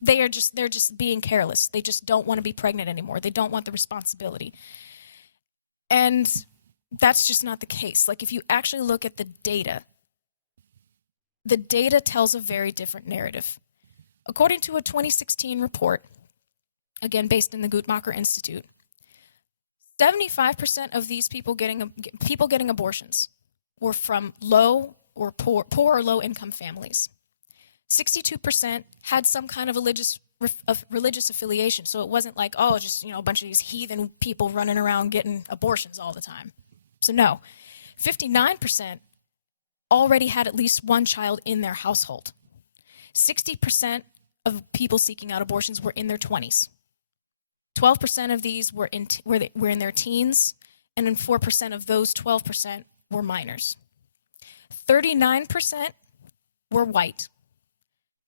they're just being careless. They just don't want to be pregnant anymore. They don't want the responsibility. And that's just not the case. Like, if you actually look at the data tells a very different narrative. According to a 2016 report, again based in the Guttmacher Institute, 75% of these people getting abortions were from low or poor or low income families. 62% had some kind of religious affiliation. So it wasn't like, oh, just, a bunch of these heathen people running around getting abortions all the time. So no, 59% already had at least one child in their household. 60% of people seeking out abortions were in their 20s. 12% of these were in their teens, and then 4% of those 12% were minors. 39% were white,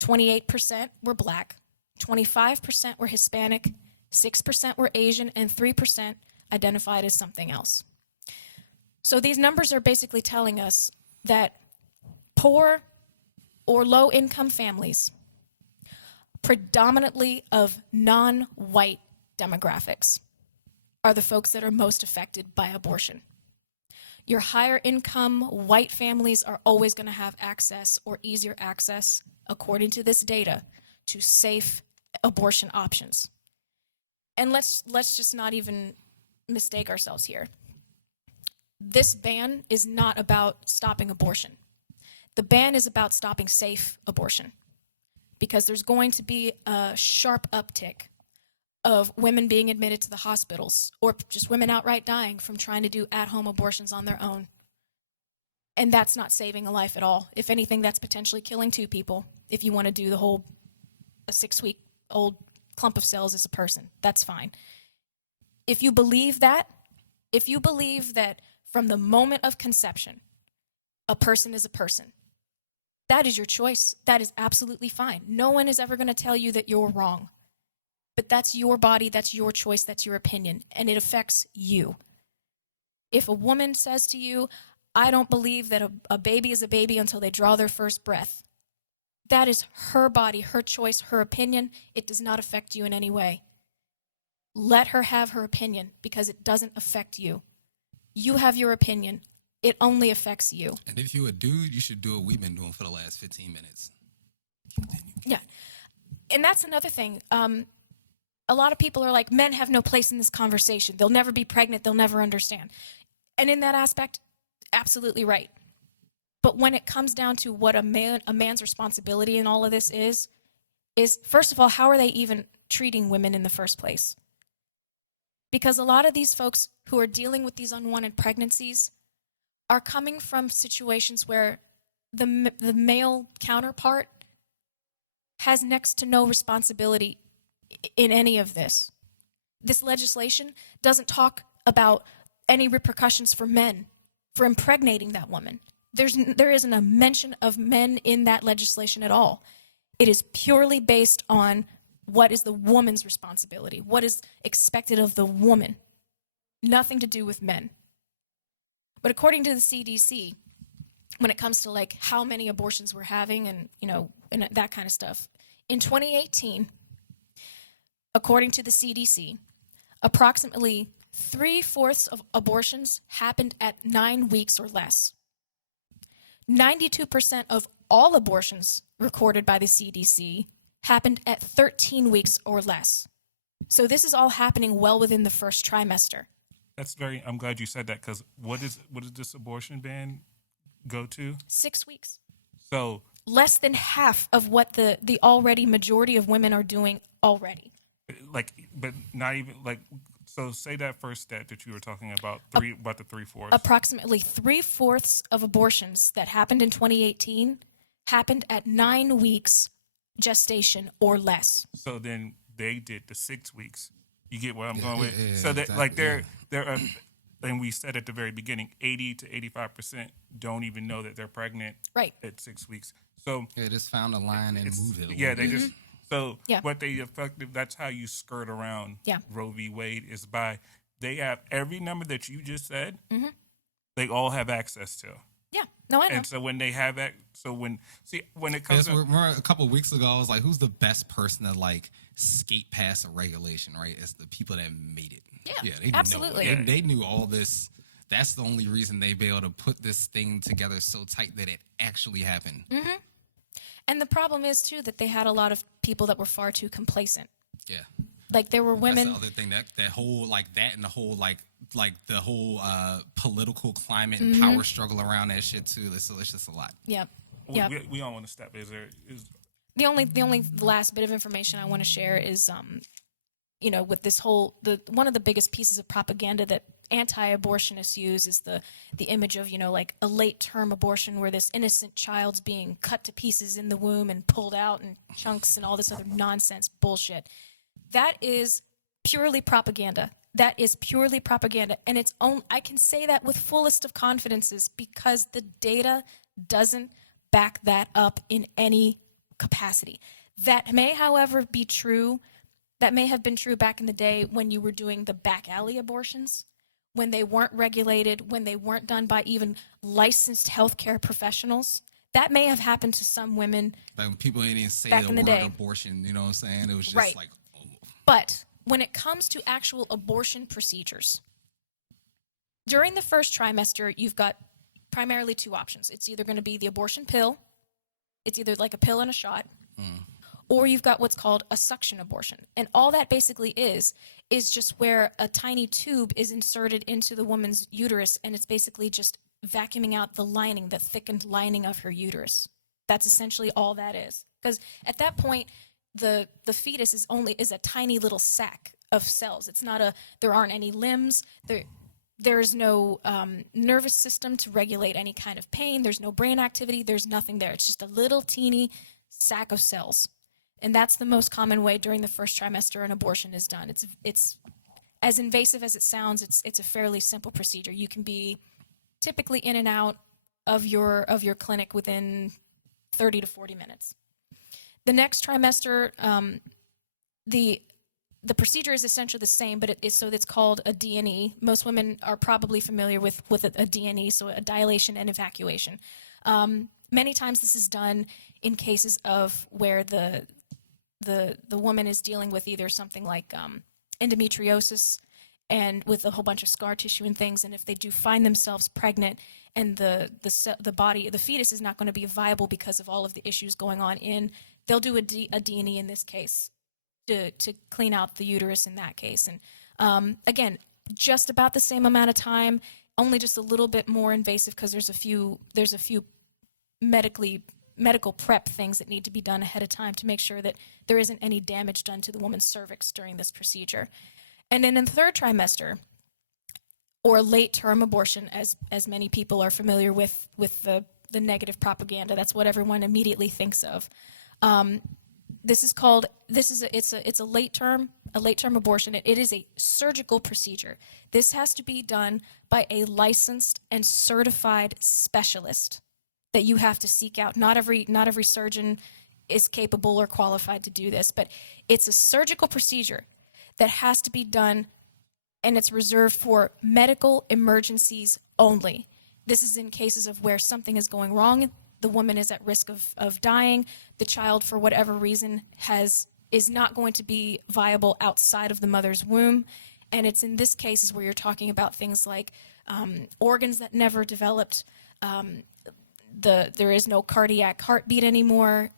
28% were black, 25% were Hispanic, 6% were Asian, and 3% identified as something else. So these numbers are basically telling us that poor or low-income families, predominantly of non-white demographics, are the folks that are most affected by abortion. Your higher income white families are always going to have access or easier access, according to this data, to safe abortion options. And let's just not even mistake ourselves here. This ban is not about stopping abortion. The ban is about stopping safe abortion, because there's going to be a sharp uptick of women being admitted to the hospitals, or just women outright dying from trying to do at-home abortions on their own. And that's not saving a life at all. If anything, that's potentially killing 2 people if you want to do the whole a 6-week-old clump of cells as a person. That's fine. If you believe that from the moment of conception, a person is a person, that is your choice. That is absolutely fine. No one is ever going to tell you that you're wrong. But that's your body, that's your choice, that's your opinion, and it affects you. If a woman says to you, I don't believe that a baby is a baby until they draw their first breath, that is her body, her choice, her opinion. It does not affect you in any way. Let her have her opinion, because it doesn't affect you. You have your opinion. It only affects you. And if you're a dude, you should do what we've been doing for the last 15 minutes. Continue. Yeah. And that's another thing. A lot of people are like, men have no place in this conversation. They'll never be pregnant. They'll never understand. And in that aspect, absolutely right. But when it comes down to what a man's responsibility in all of this is first of all, how are they even treating women in the first place? Because a lot of these folks who are dealing with these unwanted pregnancies are coming from situations where the male counterpart has next to no responsibility in any of this. This legislation doesn't talk about any repercussions for men for impregnating that woman. There isn't a mention of men in that legislation at all. It is purely based on what is the woman's responsibility, what is expected of the woman. Nothing to do with men. But according to the CDC, when it comes to like how many abortions we're having and and that kind of stuff, in 2018, according to the CDC, approximately 3/4 of abortions happened at 9 weeks or less. 92% of all abortions recorded by the CDC happened at 13 weeks or less. So this is all happening well within the first trimester. I'm glad you said that, because what does this abortion ban go to? 6 weeks. So less than half of what the already majority of women are doing already. But not even so say that first stat that you were talking about, about the 3/4. Approximately 3/4 of abortions that happened in 2018 happened at 9 weeks gestation or less. So then they did the 6 weeks. You get what I'm going with? Yeah, So that exactly, they're and we said at the very beginning, 80 to 85% don't even know that they're pregnant Right. at 6 weeks. So Yeah, just found a line and moved it. they just Yeah. what they effective. That's how you skirt around Yeah. Roe v. Wade is by they have every number that you just said. They all have access to. Yeah. No, I know. And so when they have that, when it comes to Remember a couple of weeks ago, I was like, "Who's the best person to like skate past a regulation?" Right? It's the people that made it. Yeah, they absolutely. Know, they knew all this. That's the only reason they be able to put this thing together so tight that it actually happened. And the problem is too that they had a lot of people that were far too complacent. Yeah. Like there were women. That's the other thing that whole like that and the whole like the whole political climate and power struggle around that shit too. It's just a lot. Yep. Yep. we don't want to step. Is The only last bit of information I want to share is with this whole one of the biggest pieces of propaganda that anti-abortionists use is the image of, like a late-term abortion where this innocent child's being cut to pieces in the womb and pulled out in chunks and all this other nonsense bullshit. That is purely propaganda. That is purely propaganda. And I can say that with fullest of confidences because the data doesn't back that up in any capacity. That may, however, be true. That may have been true back in the day when you were doing the back alley abortions, when they weren't regulated, when they weren't done by even licensed healthcare professionals. That may have happened to some women. Like when people didn't even say back the in the word day. abortion, you know what I'm saying? It was just Right. like, oh. But when it comes to actual abortion procedures, during the first trimester, you've got primarily two options. It's either going to be the abortion pill, it's either like a pill and a shot, or you've got what's called a suction abortion. And all that basically is just where a tiny tube is inserted into the woman's uterus, and it's basically just vacuuming out the lining, the thickened lining of her uterus. That's essentially all that is. Because at that point, the fetus is a tiny little sac of cells. It's not there aren't any limbs. There's no nervous system to regulate any kind of pain. There's no brain activity. There's nothing there. It's just a little teeny sac of cells. And that's the most common way during the first trimester an abortion is done. It's as invasive as it sounds. It's a fairly simple procedure. You can be typically in and out of your clinic within 30 to 40 minutes. The next trimester, the procedure is essentially the same, but it's called a D&E. Most women are probably familiar with a D&E, so a dilation and evacuation. Many times this is done in cases of where the woman is dealing with either something like endometriosis and with a whole bunch of scar tissue and things, and if they do find themselves pregnant and the fetus is not going to be viable because of all of the issues going on they'll do a D&E in this case to clean out the uterus in that case. And again, just about the same amount of time, only just a little bit more invasive because there's a few medical prep things that need to be done ahead of time to make sure that there isn't any damage done to the woman's cervix during this procedure. And then in the third trimester, or late-term abortion, as many people are familiar with the negative propaganda, that's what everyone immediately thinks of. It's a late-term abortion. It is a surgical procedure. This has to be done by a licensed and certified specialist that you have to seek out. Not every surgeon is capable or qualified to do this, but it's a surgical procedure that has to be done, and it's reserved for medical emergencies only. This is in cases of where something is going wrong, the woman is at risk of dying, the child, for whatever reason, is not going to be viable outside of the mother's womb. And it's in this cases where you're talking about things like organs that never developed, there is no cardiac heartbeat anymore,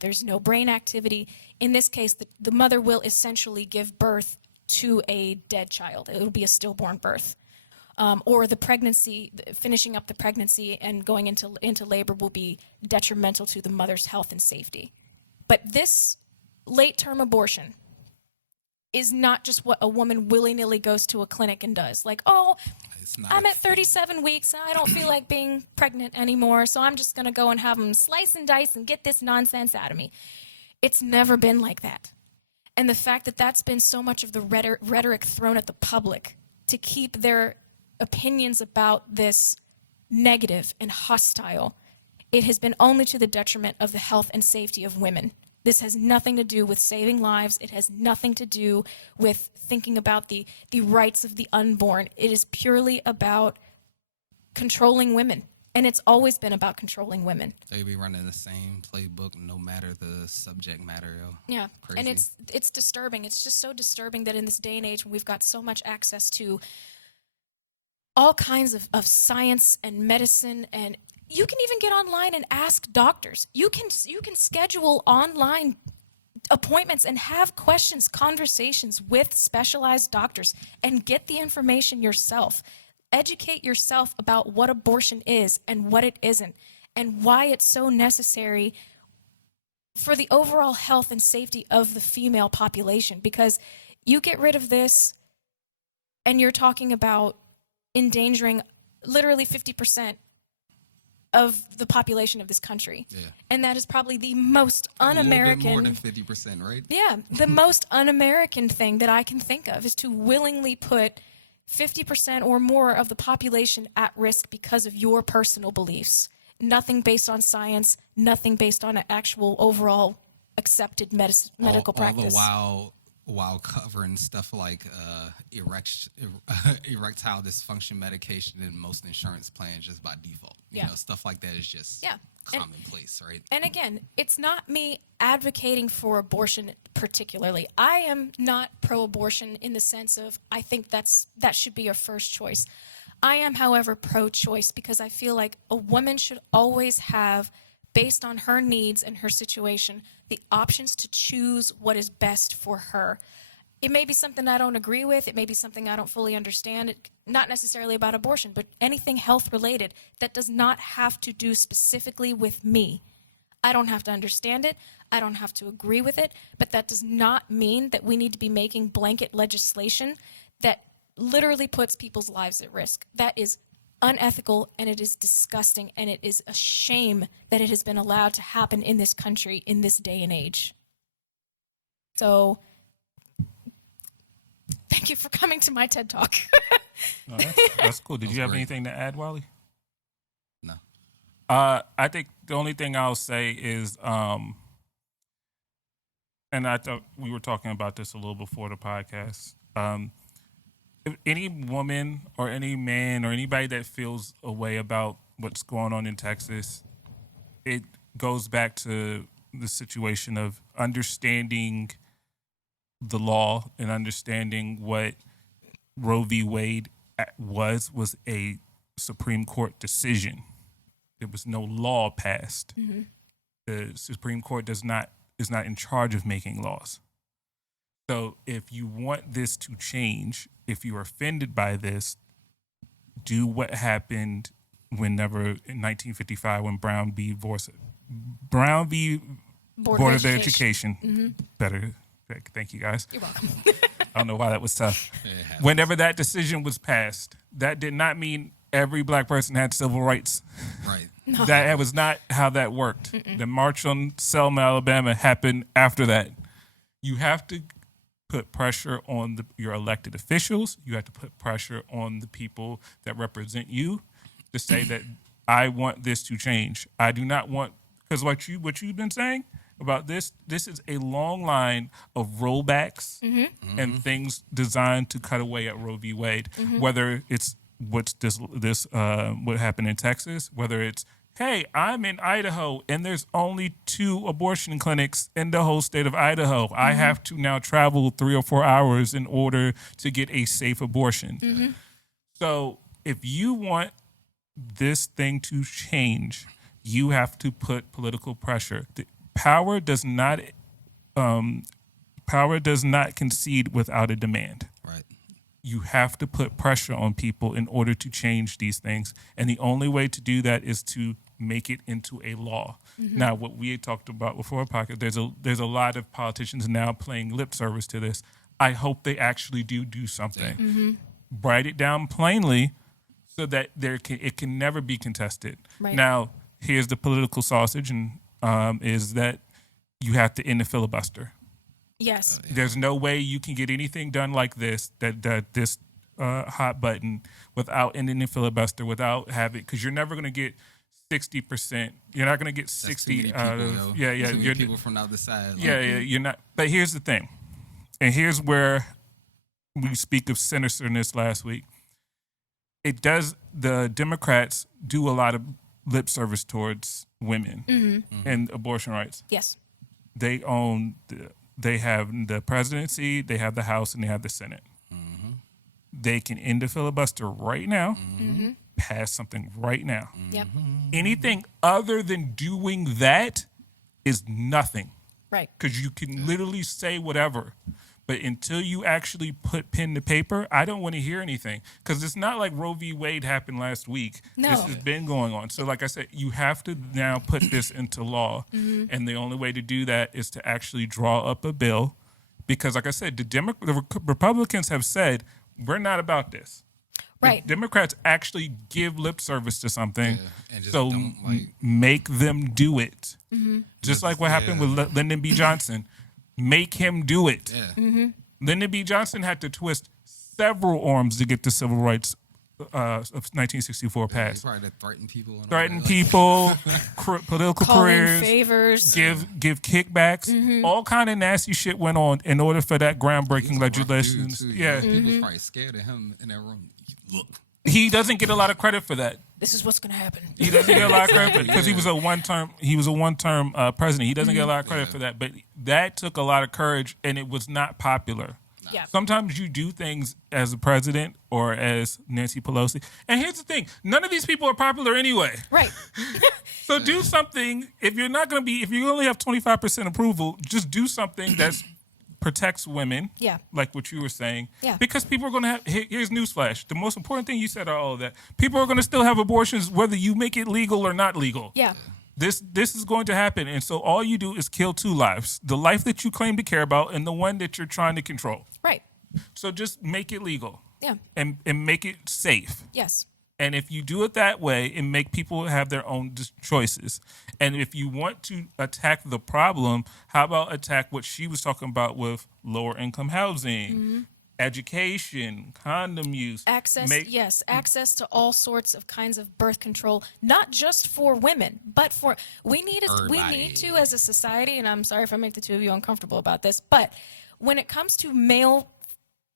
there's no brain activity. In this case, the mother will essentially give birth to a dead child. It will be a stillborn birth. Or the pregnancy, finishing up the pregnancy and going into labor will be detrimental to the mother's health and safety. But this late-term abortion is not just what a woman willy-nilly goes to a clinic and does. Like, I'm at 37 weeks and I don't feel like being pregnant anymore, so I'm just going to go and have them slice and dice and get this nonsense out of me. It's never been like that. And the fact that that's been so much of the rhetoric thrown at the public to keep their opinions about this negative and hostile, it has been only to the detriment of the health and safety of women. This has nothing to do with saving lives. It has nothing to do with thinking about the rights of the unborn. It is purely about controlling women. And it's always been about controlling women. They be running the same playbook no matter the subject matter. Yo. Yeah, Crazy. And it's disturbing. It's just so disturbing that in this day and age when we've got so much access to all kinds of science and medicine, and you can even get online and ask doctors. You can schedule online appointments and have questions, conversations with specialized doctors and get the information yourself. Educate yourself about what abortion is and what it isn't and why it's so necessary for the overall health and safety of the female population. Because you get rid of this, and you're talking about endangering literally 50% of the population of this country. Yeah. And that is probably the most un-American... more than 50%, right? Yeah, the most un-American thing that I can think of is to willingly put 50% or more of the population at risk because of your personal beliefs. Nothing based on science, nothing based on an actual overall accepted medical practice. All the while covering stuff like erectile dysfunction medication in most insurance plans just by default. You know, stuff like that is just commonplace, right? And again, it's not me advocating for abortion particularly. I am not pro-abortion in the sense of I think that should be your first choice. I am, however, pro-choice because I feel like a woman should always have, based on her needs and her situation, the options to choose what is best for her. It may be something I don't agree with. It may be something I don't fully understand. Not necessarily about abortion, but anything health-related that does not have to do specifically with me. I don't have to understand it. I don't have to agree with it. But that does not mean that we need to be making blanket legislation that literally puts people's lives at risk. That is unethical, and it is disgusting, and it is a shame that it has been allowed to happen in this country in this day and age. So, thank you for coming to my TED Talk. No, that's cool. Did you have great. anything to add, Wally? No. I think the only thing I'll say is, and I thought we were talking about this a little before the podcast. If any woman or any man or anybody that feels a way about what's going on in Texas, it goes back to the situation of understanding the law and understanding what Roe v. Wade was a Supreme Court decision. There was no law passed. Mm-hmm. The Supreme Court is not in charge of making laws. So if you want this to change, if you're offended by this, do what happened whenever in 1955 when Brown v. Board of Education. Mm-hmm. Better. Thank you, guys. You're welcome. I don't know why that was tough. Whenever that decision was passed, that did not mean every black person had civil rights. Right. No. That was not how that worked. The March on Selma, Alabama happened after that. You have to put pressure on your elected officials. You have to put pressure on the people that represent you to say that I want this to change. I do not want, because what you've been saying about this is a long line of rollbacks and things designed to cut away at Roe v. Wade. Whether it's what happened in Texas, whether it's, hey, I'm in Idaho and there's only 2 abortion clinics in the whole state of Idaho. I have to now travel 3 or 4 hours in order to get a safe abortion. So if you want this thing to change, you have to put political pressure. Power does not concede without a demand. Right. You have to put pressure on people in order to change these things. And the only way to do that is to make it into a law. Now, what we had talked about before, Pocket, there's a lot of politicians now playing lip service to this. I hope they actually do something. Write it down plainly so that it can never be contested. Right. Now, here's the political sausage, and is that you have to end the filibuster. Yes. There's no way you can get anything done like this, this hot button, without ending the filibuster, without having, because you're never going to get 60%. You're not going to get 60 out of, You're people from the other side. You're not. But here's the thing, and here's where we speak of sinisternness last week. The Democrats do a lot of lip service towards women and abortion rights. Yes. They have the presidency, they have the House, and they have the Senate. They can end the filibuster right now, pass something right now. Yep. Anything other than doing that is nothing. Right. Because you can literally say whatever. But until you actually put pen to paper, I don't want to hear anything. Because it's not like Roe v. Wade happened last week. No. This has been going on. So like I said, you have to now put this into law. And the only way to do that is to actually draw up a bill. Because like I said, the Republicans have said, we're not about this. Right. Democrats actually give lip service to something, and just so don't, like- make them do it. Just like what happened with Lyndon B. Johnson. Make him do it. Yeah. Lyndon B. Johnson had to twist several arms to get the civil rights of 1964 He's passed. probably to threaten people. And all Threaten that. people, political Call in careers, favors. give kickbacks. All kind of nasty shit went on in order for that He's groundbreaking a rough legislation. dude, too, Yeah, People was probably scared of him in that room. Look. he doesn't get a lot of credit for that. This is what's going to happen. He doesn't get a lot of credit because he was a one-term. He was a one-term president. He doesn't get a lot of credit for that. But that took a lot of courage, and it was not popular. Yeah. Sometimes you do things as a president or as Nancy Pelosi. And here's the thing: none of these people are popular anyway. Right. So do something. If you're not going to be, if you only have 25% approval, just do something that protects women. Yeah. Like what you were saying. Yeah. Because people are going to have. Here's newsflash: the most important thing you said are all of that. People are going to still have abortions whether you make it legal or not legal. Yeah. This is going to happen, and so all you do is kill two lives: the life that you claim to care about, and the one that you're trying to control. Right. So just make it legal. Yeah. And make it safe. Yes. And if you do it that way and make people have their own choices, and if you want to attack the problem, how about attack what she was talking about with lower income housing, education, condom use, Access, access to all sorts of kinds of birth control, not just for women, but for we need to as a society. And I'm sorry if I make the two of you uncomfortable about this, but when it comes to male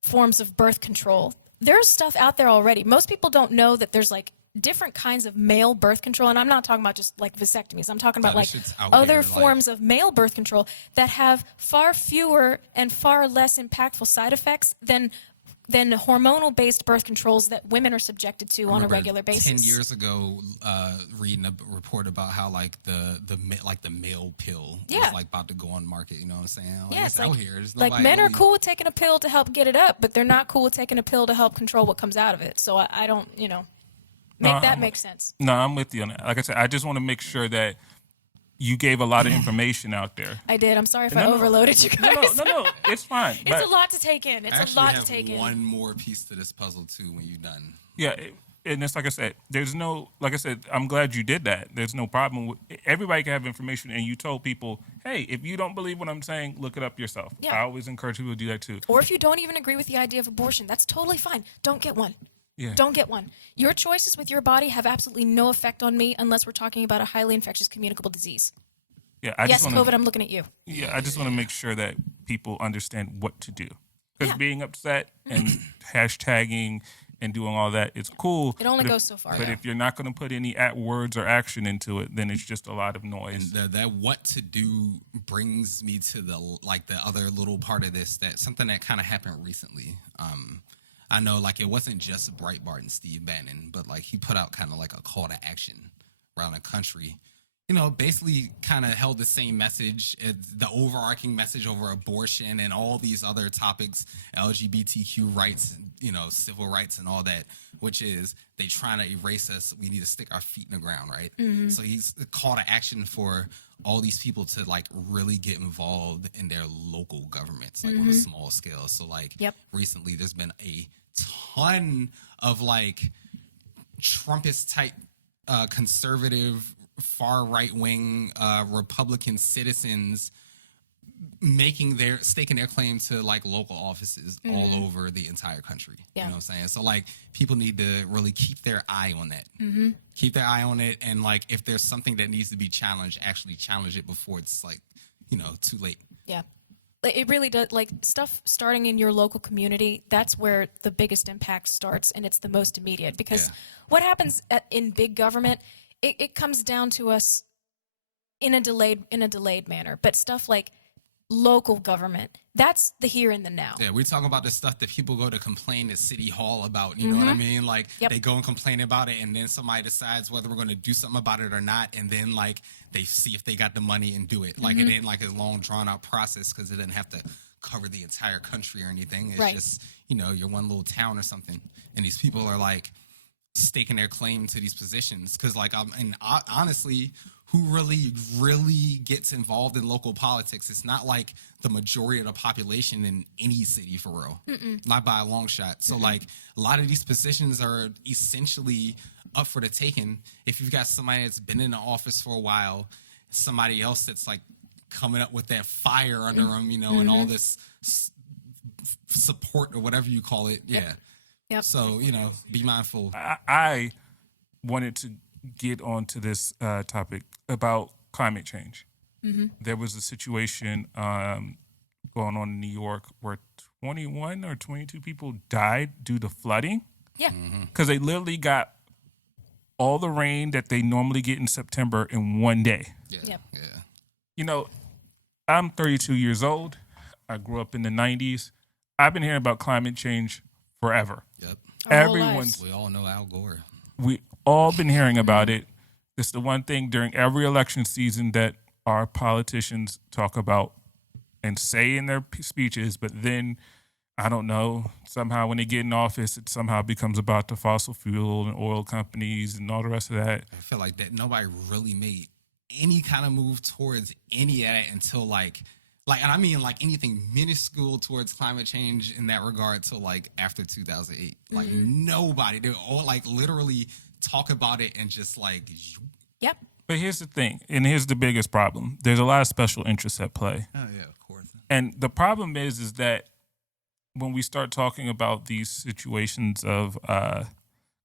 forms of birth control, there's stuff out there already. Most people don't know that there's like different kinds of male birth control, and I'm not talking about just like vasectomies. I'm talking about like shit's out other here, forms of male birth control that have far fewer and far less impactful side effects than hormonal-based birth controls that women are subjected to on a regular basis. 10 years ago, reading a report about how like the male pill was like about to go on market. You know what I'm saying? Like, Yeah, it's it's out like, here. There's like nobody men are really- cool with taking a pill to help get it up, but they're not cool with taking a pill to help control what comes out of it. So I don't, make that make sense. No, I'm with you on that. Like I said, I just want to make sure that you gave a lot of information out there. I did. I'm sorry if I overloaded you guys. No, it's fine. It's a lot to take in. It's Actually, a lot we to take have in. one more piece to this puzzle too when you're done. Yeah, and it's like I said, I'm glad you did that. There's no problem. Everybody can have information, and you told people, hey, if you don't believe what I'm saying, look it up yourself. Yeah. I always encourage people to do that too. Or if you don't even agree with the idea of abortion, that's totally fine. Don't get one. Yeah. Don't get one. Your choices with your body have absolutely no effect on me unless we're talking about a highly infectious communicable disease. Yeah, Yes, COVID, I'm looking at you. I just want to make sure that people understand what to do. Because Yeah. being upset and hashtagging and doing all that, it's cool. It only but goes so far. But if you're not going to put any words or action into it, then it's just a lot of noise. That what to do brings me to the other little part of this, that something that kind of happened recently. I know like it wasn't just Breitbart and Steve Bannon, but like he put out kind of like a call to action around the country. Basically kind of held the same message, the overarching message over abortion and all these other topics, LGBTQ rights, civil rights and all that, which is they trying to erase us. We need to stick our feet in the ground, right? Mm-hmm. So he's a call to action for all these people to like really get involved in their local governments, like on a small scale. So like recently there's been a ton of like Trumpist type conservative far right-wing Republican citizens staking their claim to like local offices all over the entire country. Yeah. You know what I'm saying? So like people need to really keep their eye on that. Keep their eye on it, and like if there's something that needs to be challenged, actually challenge it before it's like, too late. Yeah. It really does, like stuff starting in your local community, that's where the biggest impact starts, and it's the most immediate. Because what happens in big government, it comes down to us in a delayed manner. But stuff like local government, that's the here and the now. Yeah, we're talking about the stuff that people go to complain to City Hall about. You know what I mean? Like they go and complain about it, and then somebody decides whether we're going to do something about it or not, and then like they see if they got the money and do it. Like it ain't like a long drawn out process because it doesn't have to cover the entire country or anything. It's just you're one little town or something, and these people are like staking their claim to these positions because honestly, who really gets involved in local politics. It's not like the majority of the population in any city for real. Not by a long shot. So like a lot of these positions are essentially up for the taking if you've got somebody that's been in the office for a while, somebody else that's like coming up with that fire under them, you know, and all this support or whatever you call it. Yeah. Yep. So, you know, be mindful. I wanted to get onto this topic about climate change. There was a situation going on in New York where 21 or 22 people died due to flooding. Yeah. Because they literally got all the rain that they normally get in September in one day. Yeah. Yep. Yeah. You know, I'm 32 years old. I grew up in the 90s. I've been hearing about climate change forever. Yep. Our whole Everyone's We all know Al Gore. we all been hearing about it. It's the one thing during every election season that our politicians talk about and say in their speeches, but then I don't know, somehow when they get in office, it somehow becomes about the fossil fuel and oil companies and all the rest of that. I feel like that nobody really made any kind of move towards any of that until and I mean like anything minuscule towards climate change in that regard till like after 2008. Like nobody, they all like literally talk about it and just like. Yep. But here's the thing, and here's the biggest problem. There's a lot of special interests at play. Oh yeah, of course. And the problem is that when we start talking about these situations of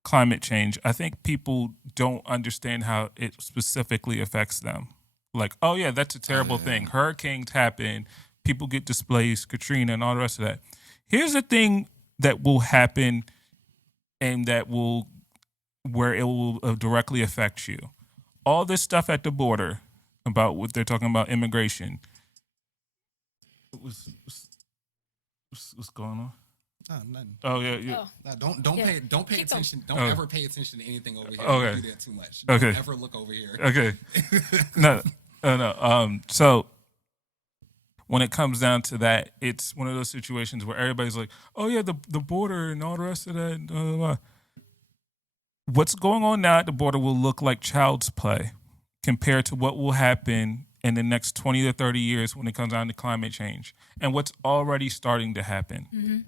climate change, I think people don't understand how it specifically affects them. Like, oh yeah, that's a terrible thing. Hurricanes happen, people get displaced, Katrina and all the rest of that. Here's the thing that will happen and where it will directly affect you. All this stuff at the border about what they're talking about immigration. What's going on? No, nothing. Oh yeah. Oh. No, don't Yeah. pay Keep attention. going. Don't ever pay attention to anything over here. Okay. Don't do that too much. Okay. Don't ever look over here. Okay. No. So when it comes down to that, it's one of those situations where everybody's like, "Oh yeah, the border and all the rest of that." Blah, blah, blah. What's going on now at the border will look like child's play compared to what will happen in the next 20 to 30 years when it comes down to climate change and what's already starting to happen.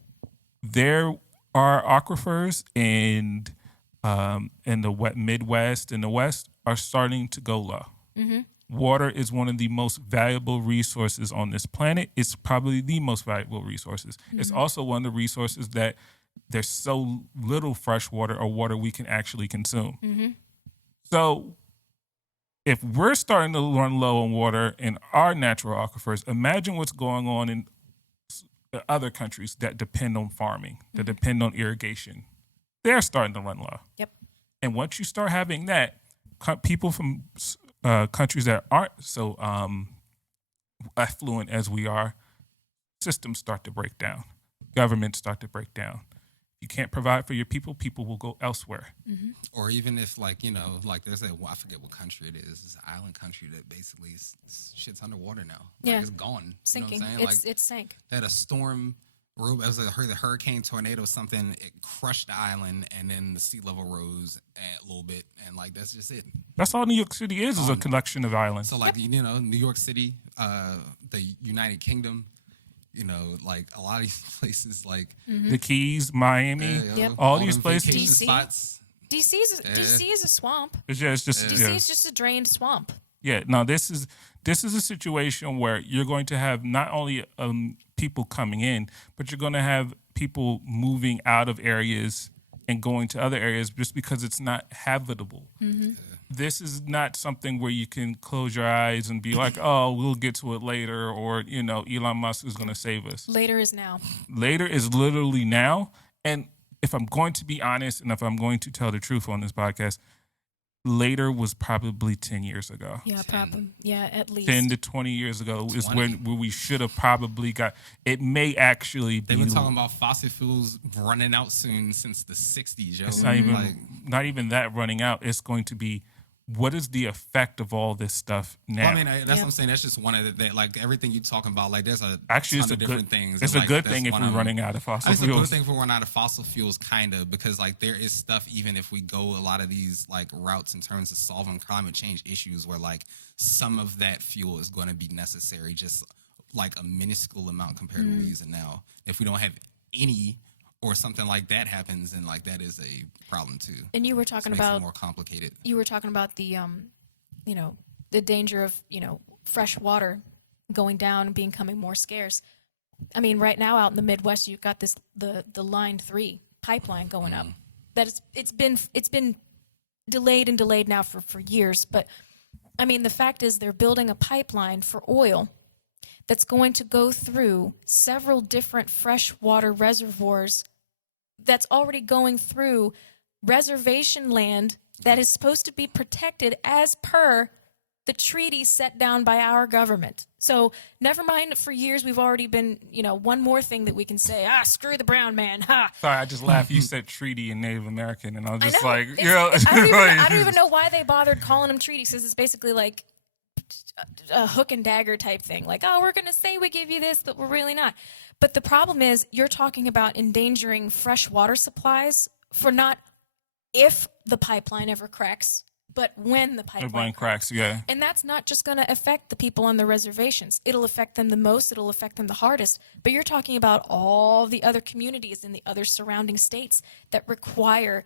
There are aquifers in the Midwest and the West are starting to go low. Water is one of the most valuable resources on this planet. It's probably the most valuable resources. It's also one of the resources that there's so little fresh water or water we can actually consume. So if we're starting to run low on water in our natural aquifers, imagine what's going on in other countries that depend on farming, that depend on irrigation. They're starting to run low. Yep. And once you start having that, people from countries that aren't so affluent as we are, systems start to break down. Governments start to break down. You can't provide for your people, people will go elsewhere. Or even if there's I forget what country it is. It's an island country that basically shit's underwater now. Yeah. It's gone. Sinking. You know what I'm saying? It's sank. They had a storm. It was the hurricane, tornado, something. It crushed the island, and then the sea level rose a little bit, and that's just it. That's all New York City is a collection of islands. So New York City, the United Kingdom, a lot of these places The Keys, Miami, Yep. all them these places. vacation DC. spots. DC is a swamp. It's just DC is just a drained swamp. Yeah, no, this is a situation where you're going to have not only people coming in, but you're going to have people moving out of areas and going to other areas just because it's not habitable. This is not something where you can close your eyes and be like, oh, we'll get to it later, or, Elon Musk is going to save us. Later is now. Later is literally now. And if I'm going to be honest and if I'm going to tell the truth on this podcast, later was probably 10 years ago. Yeah, probably. Yeah, at least. 10 to 20 years ago is when we should have probably got. It may actually be. They've been talking about fossil fuels running out soon since the 60s, yo. It's not even that running out. It's going to be what is the effect of all this stuff now? Well, I mean, that's what I'm saying. That's just one of the, like everything you're talking about. Like, there's a Actually, ton of different things. It's and, a like, good that's thing if one we're of them. running out of fossil It's a fuels. good thing if we're running out of fossil fuels, kind of, because like there is stuff, even if we go a lot of these like routes in terms of solving climate change issues, where like some of that fuel is going to be necessary, just like a minuscule amount compared to what we're using now. If we don't have any, or something like that happens, then like that is a problem too. And you were talking Makes it about more complicated. you were talking about the you know, the danger of, fresh water going down and becoming more scarce. I mean, right now out in the Midwest, you've got the Line 3 pipeline going up. That it's been delayed and delayed now for years. But I mean, the fact is they're building a pipeline for oil that's going to go through several different freshwater reservoirs that's already going through reservation land that is supposed to be protected as per the treaty set down by our government. So never mind, for years we've already been, one more thing that we can say, screw the brown man, ha. Sorry, I just laughed. You said treaty and Native American, and I was just I know. like, I don't even know why they bothered calling them treaties, because it's basically like a hook and dagger type thing. Like, we're going to say we give you this, but we're really not. But the problem is you're talking about endangering fresh water supplies for not if the pipeline ever cracks, but when the pipeline cracks, yeah. And that's not just going to affect the people on the reservations. It'll affect them the most. It'll affect them the hardest. But you're talking about all the other communities in the other surrounding states that require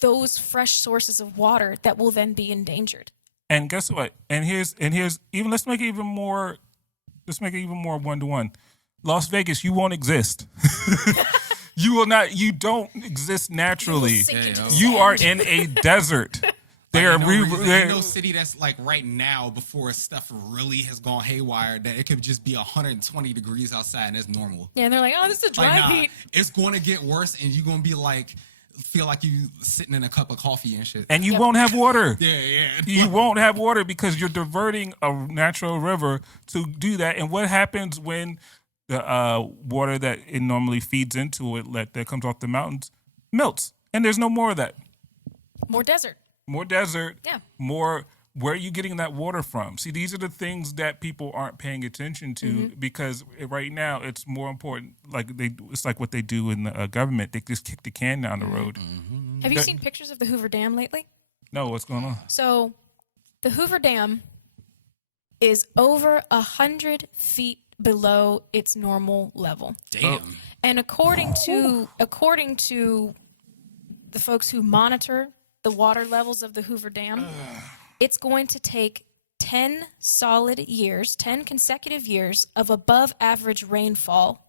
those fresh sources of water that will then be endangered. And guess what? And here's even let's make it even more one-to-one. Las Vegas, you won't exist. You will not. You don't exist naturally. You are in a desert. There's no city that's like right now before stuff really has gone haywire that it could just be 120 degrees outside and it's normal. Yeah, and they're like, this is a dry heat. It's going to get worse, and you're going to be like, feel like you sitting in a cup of coffee and shit. And you won't have water. Yeah. You won't have water because you're diverting a natural river to do that. And what happens when the water that it normally feeds into it, that comes off the mountains, melts? And there's no more of that. More desert. Yeah. More. Where are you getting that water from? See, these are the things that people aren't paying attention to because right now it's more important. It's like what they do in the government. They just kick the can down the road. Have you seen pictures of the Hoover Dam lately? No, what's going on? So, the Hoover Dam is over 100 feet below its normal level. Damn. And according to the folks who monitor the water levels of the Hoover Dam, it's going to take 10 consecutive years of above average rainfall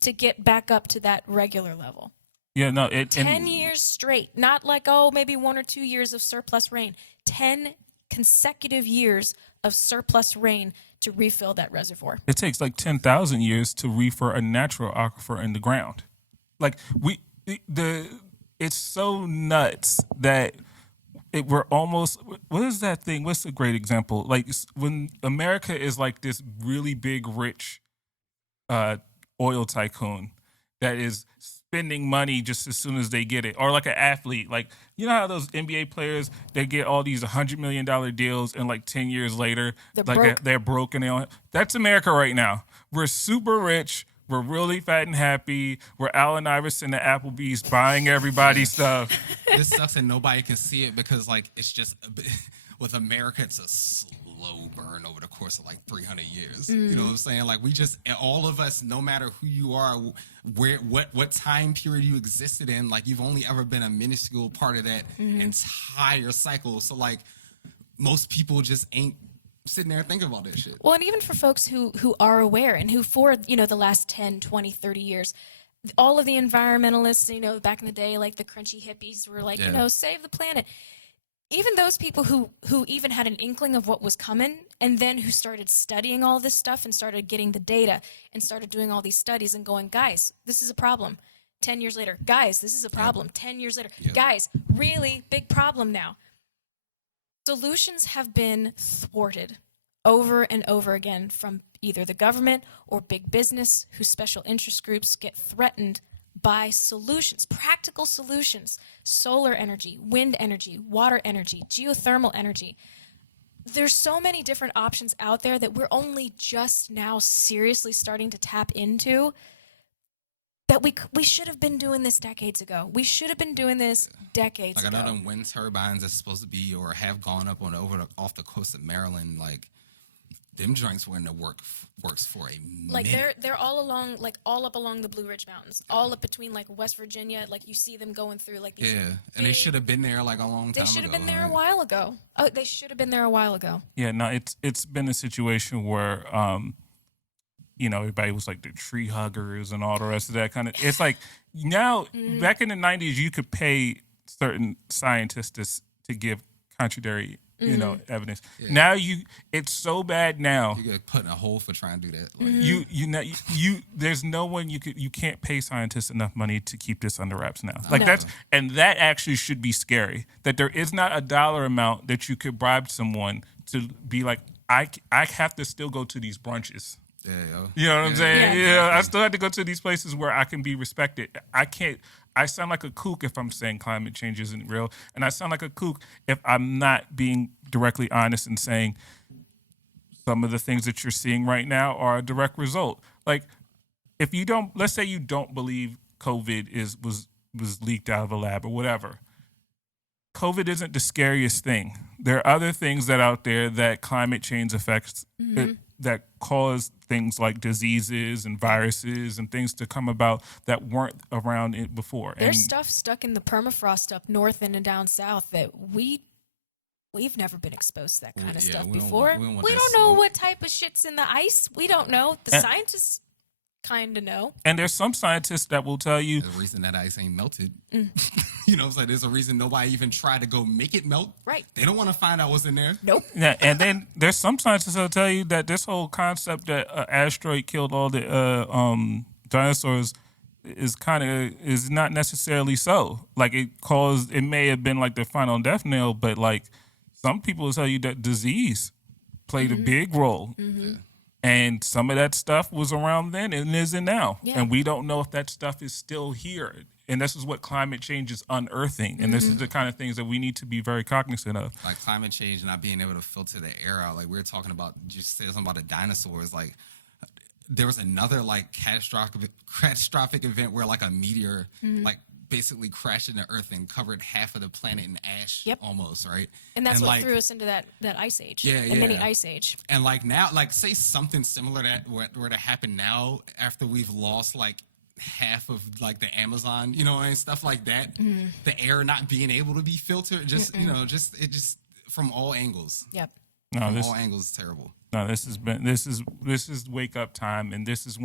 to get back up to that regular level. Yeah, no. 10 years straight, not like, maybe 1 or 2 years of surplus rain. 10 consecutive years of surplus rain to refill that reservoir. It takes like 10,000 years to refill a natural aquifer in the ground. It's so nuts that we're almost, what is that thing? What's a great example? Like when America is like this really big, rich oil tycoon that is spending money just as soon as they get it. Or like an athlete. Like, you know how those NBA players, they get all these $100 million deals and like 10 years later, they're broke and they don't. That's America right now. We're super rich. We're really fat and happy. We're Allen Iverson at Applebee's buying everybody stuff. This sucks and nobody can see it because, like, it's just with America, it's a slow burn over the course of like 300 years. You know what I'm saying? Like, all of us, no matter who you are, what time period you existed in, like, you've only ever been a minuscule part of that entire cycle. So, like, most people just ain't sitting there thinking about that shit. Well, and even for folks who are aware and who for, the last 10, 20, 30 years, all of the environmentalists, back in the day, like the crunchy hippies were like, save the planet. Even those people who even had an inkling of what was coming and then who started studying all this stuff and started getting the data and started doing all these studies and going, guys, this is a problem. 10 years later, guys, this is a problem. 10 years later, guys, really big problem now. Solutions have been thwarted over and over again from either the government or big business, whose special interest groups get threatened by solutions, practical solutions, solar energy, wind energy, water energy, geothermal energy. There's so many different options out there that we're only just now seriously starting to tap into, that we should have been doing this decades ago. We should have been doing this decades Like, ago. I know them wind turbines that's supposed to be or have gone up off the coast of Maryland. Like, them joints were in the works for a minute. Like they're all along, like all up along the Blue Ridge Mountains, all up between like West Virginia. Like you see them going through like these. Yeah, and they should have been there like a long time ago. They should have been there right? a while ago. Oh, they should have been there a while ago. Yeah, no, it's been a situation where everybody was like the tree huggers and all the rest of that kind of. It's like now, back in the 90s, you could pay certain scientists to give contradictory, evidence. Yeah. Now it's so bad now. You get put in a hole for trying to do that. Like, There's no one you can't pay scientists enough money to keep this under wraps now. No. That actually should be scary. That there is not a dollar amount that you could bribe someone to be like, I have to still go to these brunches. yeah, yo. You know what I'm saying? Yeah, Yeah, I still have to go to these places where I can be respected. I sound like a kook if I'm saying climate change isn't real, and I sound like a kook if I'm not being directly honest and saying some of the things that you're seeing right now are a direct result. Like, if you don't, let's say you don't believe COVID was leaked out of a lab or whatever. COVID isn't the scariest thing. There are other things that out there that climate change affects that cause things like diseases and viruses and things to come about that weren't around it before. There's stuff stuck in the permafrost up north and down south that we've never been exposed to that kind of stuff before. We don't know what type of shit's in the ice. We don't know. The scientists kind of know. And there's some scientists that will tell you There's a reason that ice ain't melted. It's like there's a reason nobody even tried to go make it melt. Right. They don't want to find out what's in there. Nope. Yeah, and then there's some scientists that'll tell you that this whole concept that an asteroid killed all the dinosaurs is not necessarily so. Like, it may have been like the final death nail, but like some people will tell you that disease played a big role. And some of that stuff was around then and isn't now. Yeah. And we don't know if that stuff is still here. And this is what climate change is unearthing. And this is the kind of things that we need to be very cognizant of. Like climate change not being able to filter the air out. Like we were talking about, just say something about the dinosaurs. Like there was another like catastrophic event where like a meteor like basically crashed into Earth and covered half of the planet in ash. Yep. Almost, right? And that's what like, threw us into that ice age. Yeah, a mini yeah. ice age. And like now, like say something similar that were to happen now after we've lost like half of like the Amazon, and stuff like that. The air not being able to be filtered, just just from all angles. Yep. No, From all angles is terrible. No, this is wake up time, and this is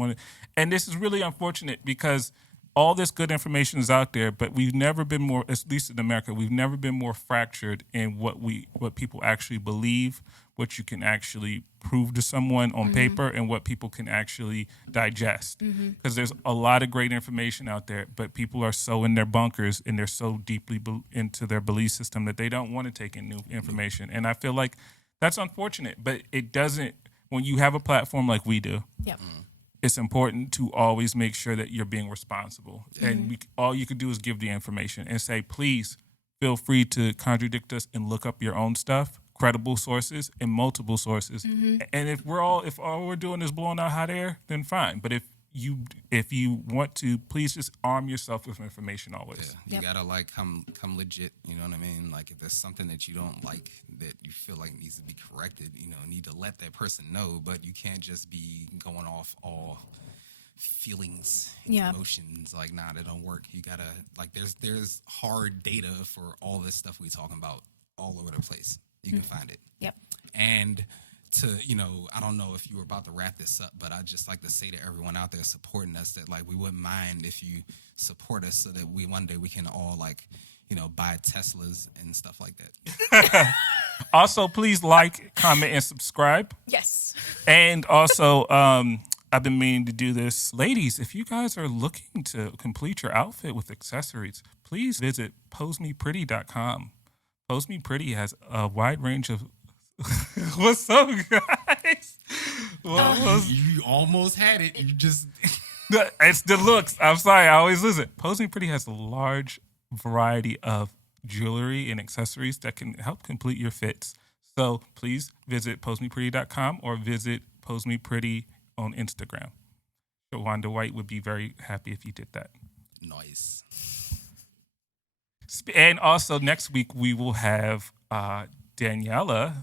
this is really unfortunate because all this good information is out there, but we've never been more, at least in America, we've never been more fractured in what people actually believe, what you can actually prove to someone on paper, and what people can actually digest. Because there's a lot of great information out there, but people are so in their bunkers and they're so deeply into their belief system that they don't want to take in new information. And I feel like that's unfortunate, but it doesn't, when you have a platform like we do, Yep. it's important to always make sure that you're being responsible. And all you can do is give the information and say, please feel free to contradict us and look up your own stuff, credible sources and multiple sources. And if all we're doing is blowing out hot air, then fine. But if you want to, please just arm yourself with information always. Yeah, you gotta like come legit. You know what I mean? Like if there's something that you don't like that you feel like needs to be corrected, need to let that person know. But you can't just be going off all feelings, and emotions. Like, nah, that don't work. You gotta like there's hard data for all this stuff we talking about all over the place. You can find it. Yep. And to, I don't know if you were about to wrap this up, but I'd just like to say to everyone out there supporting us that, like, we wouldn't mind if you support us so that one day we can all, like, buy Teslas and stuff like that. Also, please like, comment, and subscribe. Yes. And also, I've been meaning to do this. Ladies, if you guys are looking to complete your outfit with accessories, please visit posemepretty.com. Pose Me Pretty has a wide range of... What's up, guys? You almost had it. You just... It's the looks. I'm sorry. I always lose it. Pose Me Pretty has a large variety of jewelry and accessories that can help complete your fits. So please visit poseMePretty.com or visit Pose Me Pretty on Instagram. Wanda White would be very happy if you did that. Nice. And also next week we will have Daniela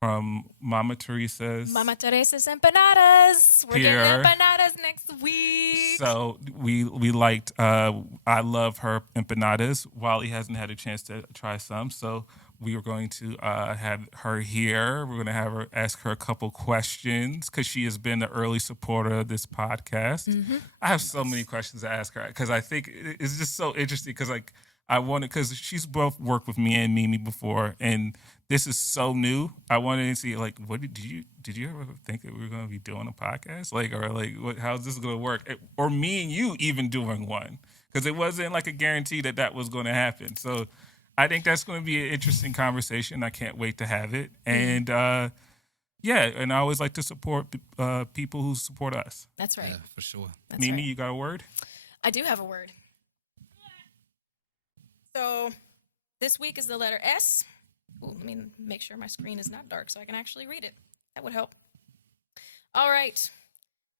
from Mama Teresa's Empanadas. We're Here. getting empanadas next week. So we liked I love her empanadas. Wally hasn't had a chance to try some, so we are going to have her here. We're going to have her ask her a couple questions because she has been an early supporter of this podcast. Mm-hmm. I have so many questions to ask her because I think it's just so interesting because like I wanted because she's both worked with me and Mimi before, and this is so new. I wanted to see like what did you ever think that we were going to be doing a podcast how's this going to work, or me and you even doing one, because it wasn't like a guarantee that was going to happen. So I think that's going to be an interesting conversation. I can't wait to have it. And and I always like to support people who support us. That's right. Yeah, for sure. That's Mimi, right. you got a word? I do have a word. So this week is the letter S. Ooh, let me make sure my screen is not dark so I can actually read it. That would help. All right.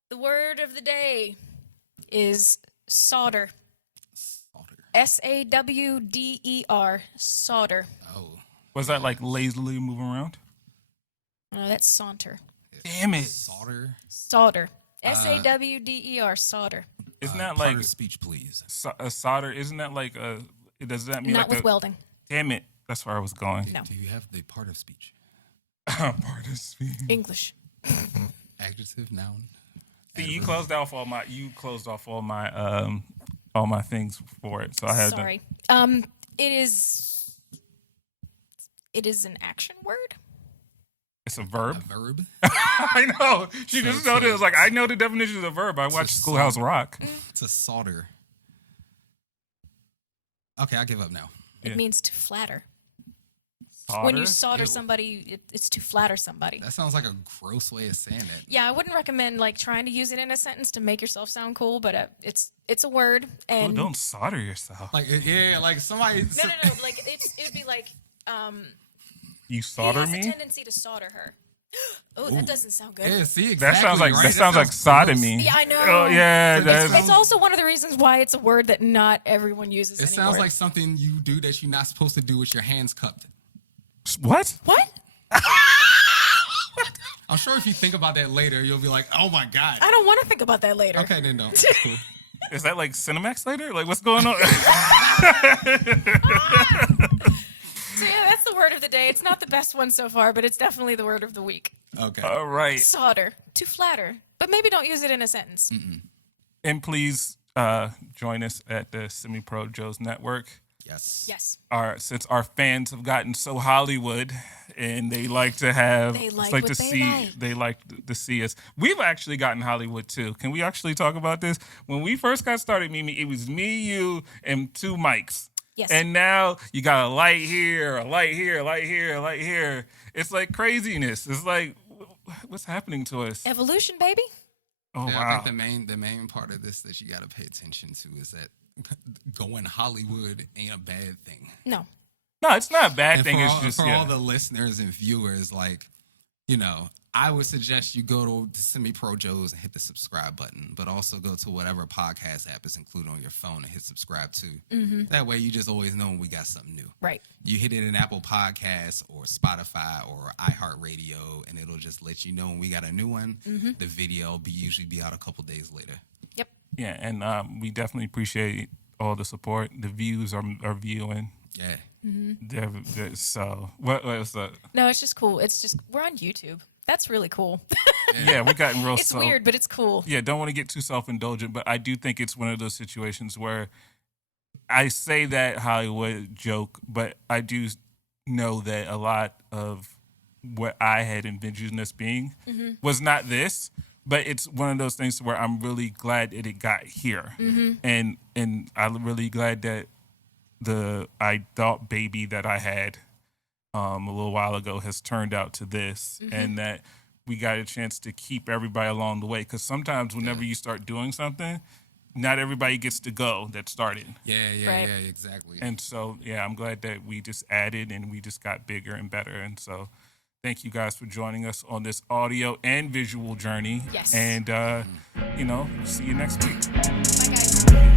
The word of the day is solder. Solder. SAWDER. Solder. Oh. Was that like lazily moving around? No, that's saunter. Damn it. Solder. Solder. SAWDER. Solder. Isn't that Part like of speech, please. a solder? Isn't that like a? Does that mean Not like with welding. Damn it! That's where I was going. No. Do you have the part of speech? Part of speech. English. Adjective, noun. See, you closed off all my things for it, so I had Sorry. It is an action word. It's a A verb. verb. I know. She just noted. It was like I know the definition of a verb. I watched Schoolhouse Rock. It's a solder. Okay, I give up now. It Yeah. means to flatter. Solder? When you solder Ew. somebody, it's to flatter somebody. That sounds like a gross way of saying it. Yeah, I wouldn't recommend like trying to use it in a sentence to make yourself sound cool, but it's a word. Ooh, And don't solder yourself. Like, yeah, like somebody. no. Like it would be like You he solder has a me? tendency to solder her. Oh, that doesn't sound good. Yeah, see, That exactly, sounds like right? that sounds like gross. sodomy. Yeah, I know. Oh yeah, So that's It's also one of the reasons why it's a word that not everyone uses It anymore. sounds like something you do that you're not supposed to do with your hands cupped. what? what? I'm sure if you think about that later, you'll be like, oh my God. I don't want to think about that later. Okay, then don't. Cool. Is that like Cinemax later? Like what's going on? So yeah, that's the word of the day. It's not the best one so far, but it's definitely the word of the week. Okay. All right. Solder. To flatter. But maybe don't use it in a sentence. And please join us at the Semi-Pro Joe's Network. Yes. Yes. Since our fans have gotten so Hollywood and they like to have They like like what to they see like. they like to see us. We've actually gotten Hollywood too. Can we actually talk about this? When we first got started, Mimi, it was me, you, and two mics. Yes. And now you got a light here, a light here, a light here, a light here. It's like craziness. It's like what's happening to us? Evolution, baby. Oh Yeah, I wow. think the main part of this that you got to pay attention to is that going Hollywood ain't a bad thing. No. No, it's not a bad And thing. for It's all, just for yeah. all the listeners and viewers, like, you know, I would suggest you go to Semi-Pro Joe's and hit the subscribe button, but also go to whatever podcast app is included on your phone and hit subscribe too. That way you just always know when we got something new. Right. You hit it in Apple Podcasts or Spotify or iHeartRadio, and it'll just let you know when we got a new one. The video will usually be out a couple days later. Yep. Yeah, and we definitely appreciate all the support. The views are viewing. Yeah. So what was that? No, it's just cool. It's just we're on YouTube. That's really cool. Yeah, we gotten real. It's weird, but it's cool. Yeah, don't want to get too self-indulgent, but I do think it's one of those situations where I say that Hollywood joke, but I do know that a lot of what I had envisioned this being was not this. But it's one of those things where I'm really glad that it got here, and I'm really glad that the I thought baby that I had a little while ago has turned out to this, and that we got a chance to keep everybody along the way. Because sometimes whenever you start doing something, not everybody gets to go that started. Right. Yeah, exactly. And so, yeah, I'm glad that we just added and we just got bigger and better. And so, thank you guys for joining us on this audio and visual journey. Yes. And, see you next week. Bye, guys.